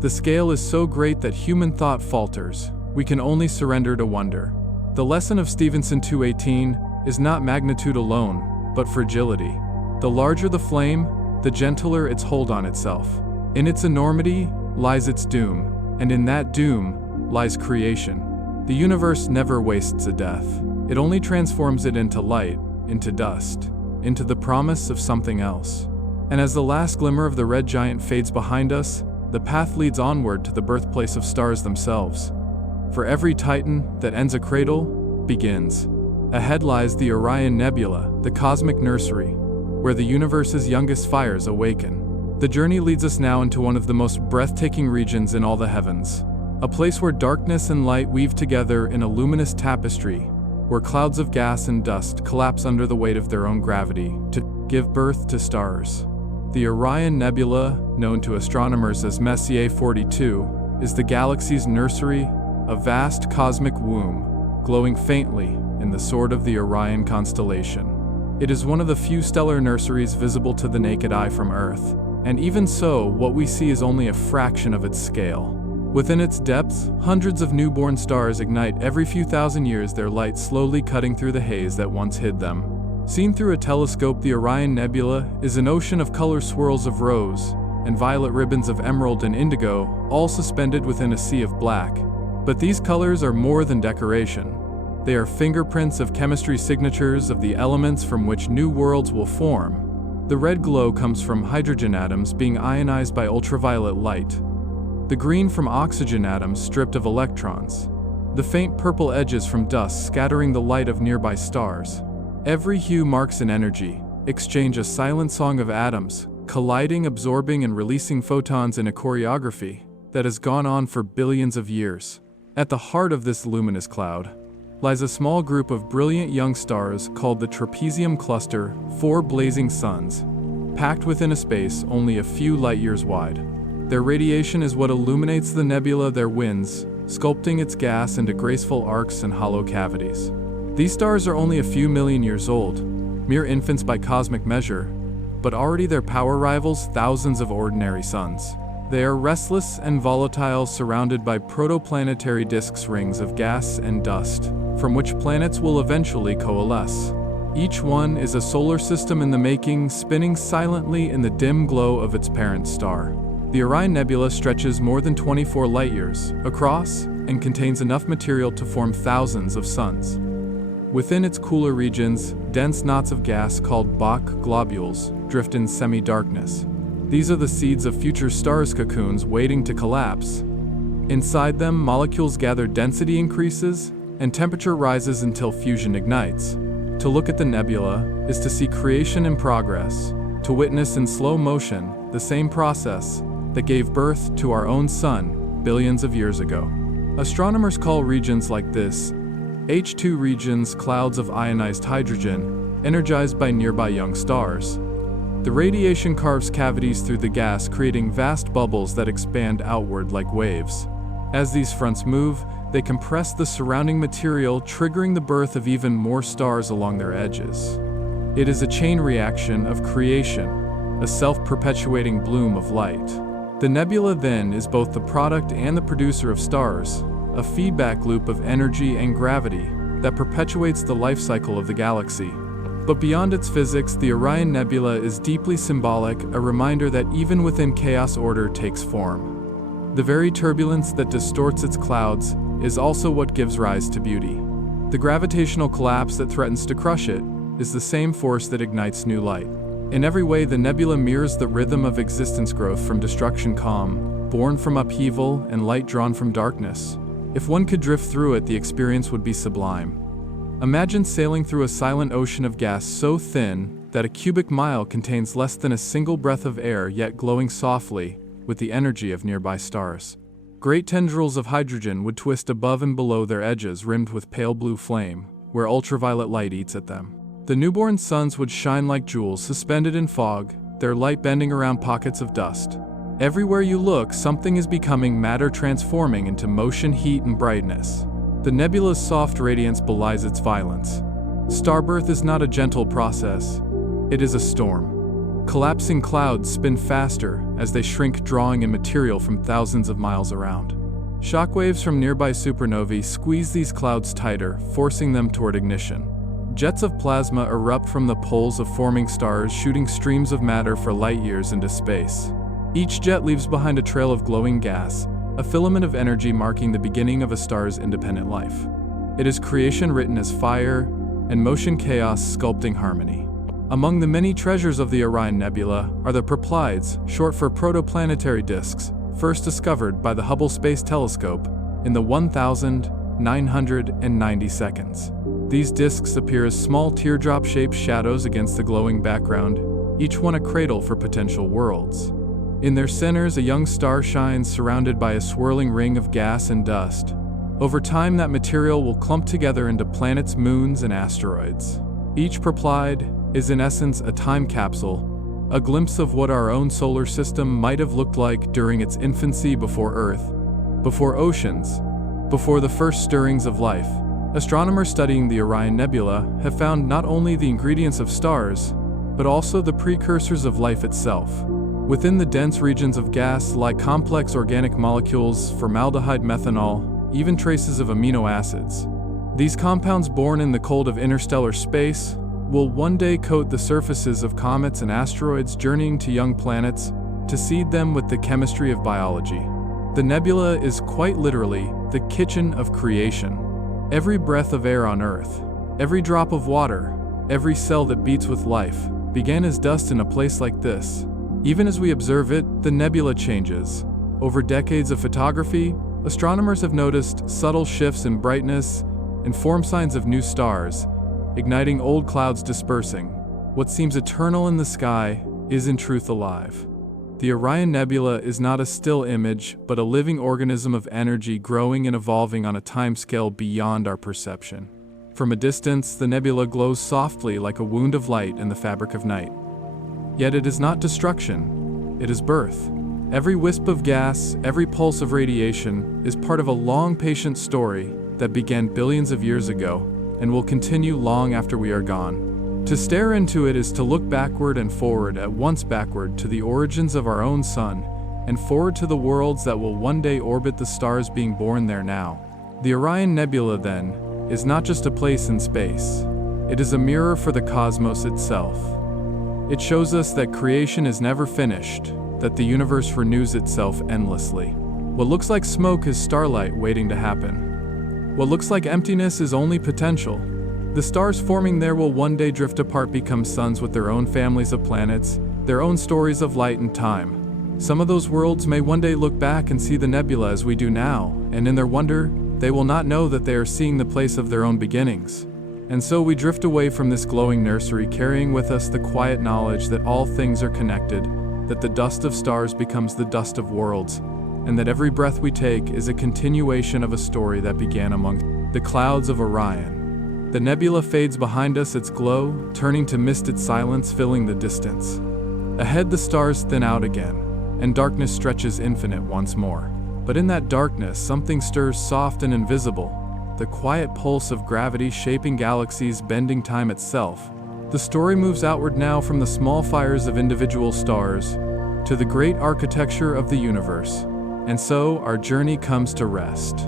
The scale is so great that human thought falters. We can only surrender to wonder. The lesson of Stevenson 218 is not magnitude alone, but fragility. The larger the flame, the gentler its hold on itself. In its enormity lies its doom, and in that doom lies creation. The universe never wastes a death. It only transforms it into light, into dust, into the promise of something else. And as the last glimmer of the red giant fades behind us, the path leads onward to the birthplace of stars themselves. For every titan that ends a cradle begins. Ahead lies the Orion Nebula, the cosmic nursery, where the universe's youngest fires awaken. The journey leads us now into one of the most breathtaking regions in all the heavens. A place where darkness and light weave together in a luminous tapestry, where clouds of gas and dust collapse under the weight of their own gravity to give birth to stars. The Orion Nebula, known to astronomers as Messier 42, is the galaxy's nursery, a vast cosmic womb, glowing faintly in the sword of the Orion constellation. It is one of the few stellar nurseries visible to the naked eye from Earth, and even so, what we see is only a fraction of its scale. Within its depths, hundreds of newborn stars ignite every few thousand years, their light slowly cutting through the haze that once hid them. Seen through a telescope, the Orion Nebula is an ocean of color swirls of rose and violet ribbons of emerald and indigo, all suspended within a sea of black. But these colors are more than decoration. They are fingerprints of chemistry, signatures of the elements from which new worlds will form. The red glow comes from hydrogen atoms being ionized by ultraviolet light. The green from oxygen atoms stripped of electrons. The faint purple edges from dust scattering the light of nearby stars. Every hue marks an energy exchange, a silent song of atoms, colliding, absorbing, and releasing photons in a choreography that has gone on for billions of years. At the heart of this luminous cloud lies a small group of brilliant young stars called the Trapezium Cluster, 4 blazing suns, packed within a space only a few light-years wide. Their radiation is what illuminates the nebula, their winds, sculpting its gas into graceful arcs and hollow cavities. These stars are only a few million years old, mere infants by cosmic measure, but already their power rivals thousands of ordinary suns. They are restless and volatile, surrounded by protoplanetary disks, rings of gas and dust, from which planets will eventually coalesce. Each one is a solar system in the making, spinning silently in the dim glow of its parent star. The Orion Nebula stretches more than 24 light-years across and contains enough material to form thousands of suns. Within its cooler regions, dense knots of gas called Bach globules drift in semi-darkness. These are the seeds of future stars' cocoons waiting to collapse. Inside them, molecules gather, density increases, and temperature rises until fusion ignites. To look at the nebula is to see creation in progress, to witness in slow motion the same process that gave birth to our own sun billions of years ago. Astronomers call regions like this H2 regions, clouds of ionized hydrogen, energized by nearby young stars. The radiation carves cavities through the gas, creating vast bubbles that expand outward like waves. As these fronts move, they compress the surrounding material, triggering the birth of even more stars along their edges. It is a chain reaction of creation, a self-perpetuating bloom of light. The nebula then is both the product and the producer of stars, a feedback loop of energy and gravity that perpetuates the life cycle of the galaxy. But beyond its physics, the Orion Nebula is deeply symbolic, a reminder that even within chaos, order takes form. The very turbulence that distorts its clouds is also what gives rise to beauty. The gravitational collapse that threatens to crush it is the same force that ignites new light. In every way, the nebula mirrors the rhythm of existence, growth from destruction, calm, born from upheaval, and light drawn from darkness. If one could drift through it, the experience would be sublime. Imagine sailing through a silent ocean of gas so thin that a cubic mile contains less than a single breath of air, yet glowing softly with the energy of nearby stars. Great tendrils of hydrogen would twist above and below their edges, rimmed with pale blue flame, where ultraviolet light eats at them. The newborn suns would shine like jewels suspended in fog, their light bending around pockets of dust. Everywhere you look, something is becoming matter, transforming into motion, heat, and brightness. The nebula's soft radiance belies its violence. Starbirth is not a gentle process. It is a storm. Collapsing clouds spin faster as they shrink, drawing in material from thousands of miles around. Shockwaves from nearby supernovae squeeze these clouds tighter, forcing them toward ignition. Jets of plasma erupt from the poles of forming stars, shooting streams of matter for light years into space. Each jet leaves behind a trail of glowing gas, a filament of energy marking the beginning of a star's independent life. It is creation written as fire, and motion, chaos sculpting harmony. Among the many treasures of the Orion Nebula are the Pleiades, short for protoplanetary disks, first discovered by the Hubble Space Telescope in the 1990 seconds. These disks appear as small teardrop-shaped shadows against the glowing background, each one a cradle for potential worlds. In their centers, a young star shines, surrounded by a swirling ring of gas and dust. Over time, that material will clump together into planets, moons, and asteroids. Each Pleiade is in essence a time capsule, a glimpse of what our own solar system might have looked like during its infancy, before Earth, before oceans, before the first stirrings of life. Astronomers studying the Orion Nebula have found not only the ingredients of stars, but also the precursors of life itself. Within the dense regions of gas lie complex organic molecules, formaldehyde, methanol, even traces of amino acids. These compounds, born in the cold of interstellar space, will one day coat the surfaces of comets and asteroids, journeying to young planets to seed them with the chemistry of biology. The nebula is quite literally the kitchen of creation. Every breath of air on Earth, every drop of water, every cell that beats with life, began as dust in a place like this. Even as we observe it, the nebula changes. Over decades of photography, astronomers have noticed subtle shifts in brightness and form signs of new stars, igniting old clouds, dispersing. What seems eternal in the sky is in truth alive. The Orion Nebula is not a still image, but a living organism of energy, growing and evolving on a timescale beyond our perception. From a distance, the nebula glows softly like a wound of light in the fabric of night. Yet it is not destruction, it is birth. Every wisp of gas, every pulse of radiation is part of a long, patient story that began billions of years ago and will continue long after we are gone. To stare into it is to look backward and forward, at once backward to the origins of our own sun, and forward to the worlds that will one day orbit the stars being born there now. The Orion Nebula, then, is not just a place in space. It is a mirror for the cosmos itself. It shows us that creation is never finished, that the universe renews itself endlessly. What looks like smoke is starlight waiting to happen. What looks like emptiness is only potential. The stars forming there will one day drift apart, become suns with their own families of planets, their own stories of light and time. Some of those worlds may one day look back and see the nebula as we do now, and in their wonder, they will not know that they are seeing the place of their own beginnings. And so we drift away from this glowing nursery, carrying with us the quiet knowledge that all things are connected, that the dust of stars becomes the dust of worlds, and that every breath we take is a continuation of a story that began among the clouds of Orion. The nebula fades behind us, its glow turning to mist, its silence filling the distance. Ahead the stars thin out again, and darkness stretches infinite once more. But in that darkness something stirs, soft and invisible, the quiet pulse of gravity shaping galaxies, bending time itself. The story moves outward now from the small fires of individual stars to the great architecture of the universe. And so our journey comes to rest.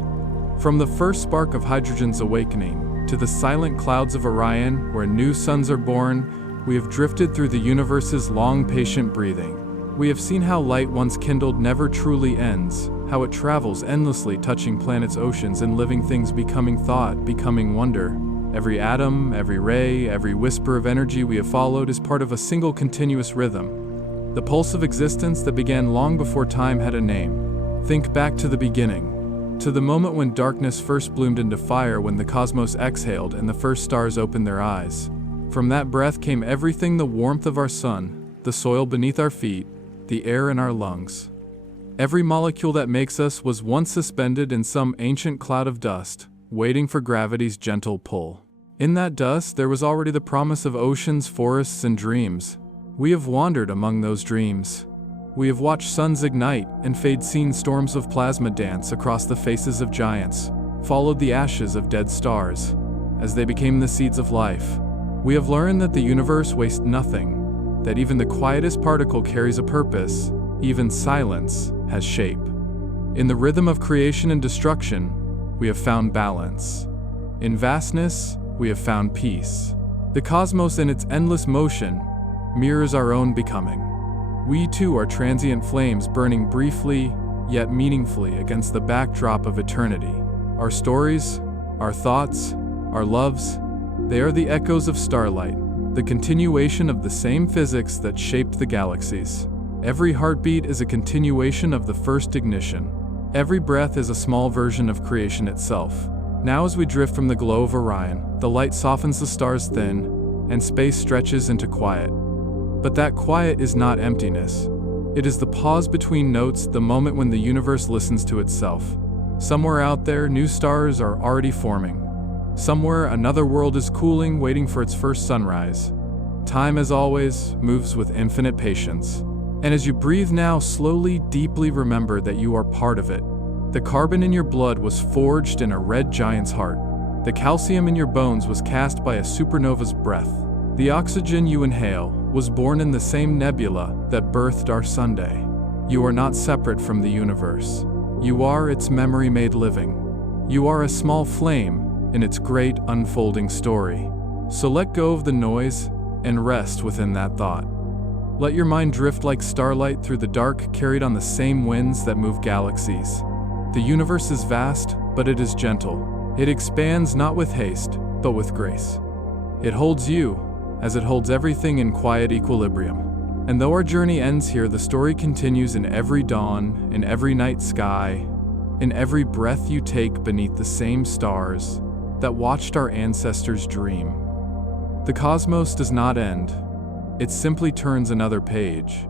From the first spark of hydrogen's awakening to the silent clouds of Orion, where new suns are born, we have drifted through the universe's long, patient breathing. We have seen how light once kindled never truly ends, how it travels endlessly, touching planets, oceans, and living things, becoming thought, becoming wonder. Every atom, every ray, every whisper of energy we have followed is part of a single continuous rhythm. The pulse of existence that began long before time had a name. Think back to the beginning, to the moment when darkness first bloomed into fire, when the cosmos exhaled and the first stars opened their eyes. From that breath came everything: the warmth of our sun, the soil beneath our feet, the air in our lungs. Every molecule that makes us was once suspended in some ancient cloud of dust, waiting for gravity's gentle pull. In that dust there was already the promise of oceans, forests, and dreams. We have wandered among those dreams. We have watched suns ignite and fade, seen storms of plasma dance across the faces of giants, followed the ashes of dead stars as they became the seeds of life. We have learned that the universe wastes nothing, that even the quietest particle carries a purpose, even silence has shape. In the rhythm of creation and destruction, we have found balance. In vastness, we have found peace. The cosmos in its endless motion mirrors our own becoming. We too are transient flames, burning briefly yet meaningfully against the backdrop of eternity. Our stories, our thoughts, our loves, they are the echoes of starlight, the continuation of the same physics that shaped the galaxies. Every heartbeat is a continuation of the first ignition. Every breath is a small version of creation itself. Now as we drift from the glow of Orion, the light softens, the stars thin, and space stretches into quiet. But that quiet is not emptiness. It is the pause between notes, the moment when the universe listens to itself. Somewhere out there, new stars are already forming. Somewhere, another world is cooling, waiting for its first sunrise. Time, as always, moves with infinite patience. And as you breathe now, slowly, deeply remember that you are part of it. The carbon in your blood was forged in a red giant's heart. The calcium in your bones was cast by a supernova's breath. The oxygen you inhale was born in the same nebula that birthed our Sunday. You are not separate from the universe. You are its memory made living. You are a small flame in its great unfolding story. So let go of the noise and rest within that thought. Let your mind drift like starlight through the dark, carried on the same winds that move galaxies. The universe is vast, but it is gentle. It expands not with haste, but with grace. It holds you, as it holds everything in quiet equilibrium. And though our journey ends here, the story continues in every dawn, in every night sky, in every breath you take beneath the same stars that watched our ancestors dream. The cosmos does not end. It simply turns another page.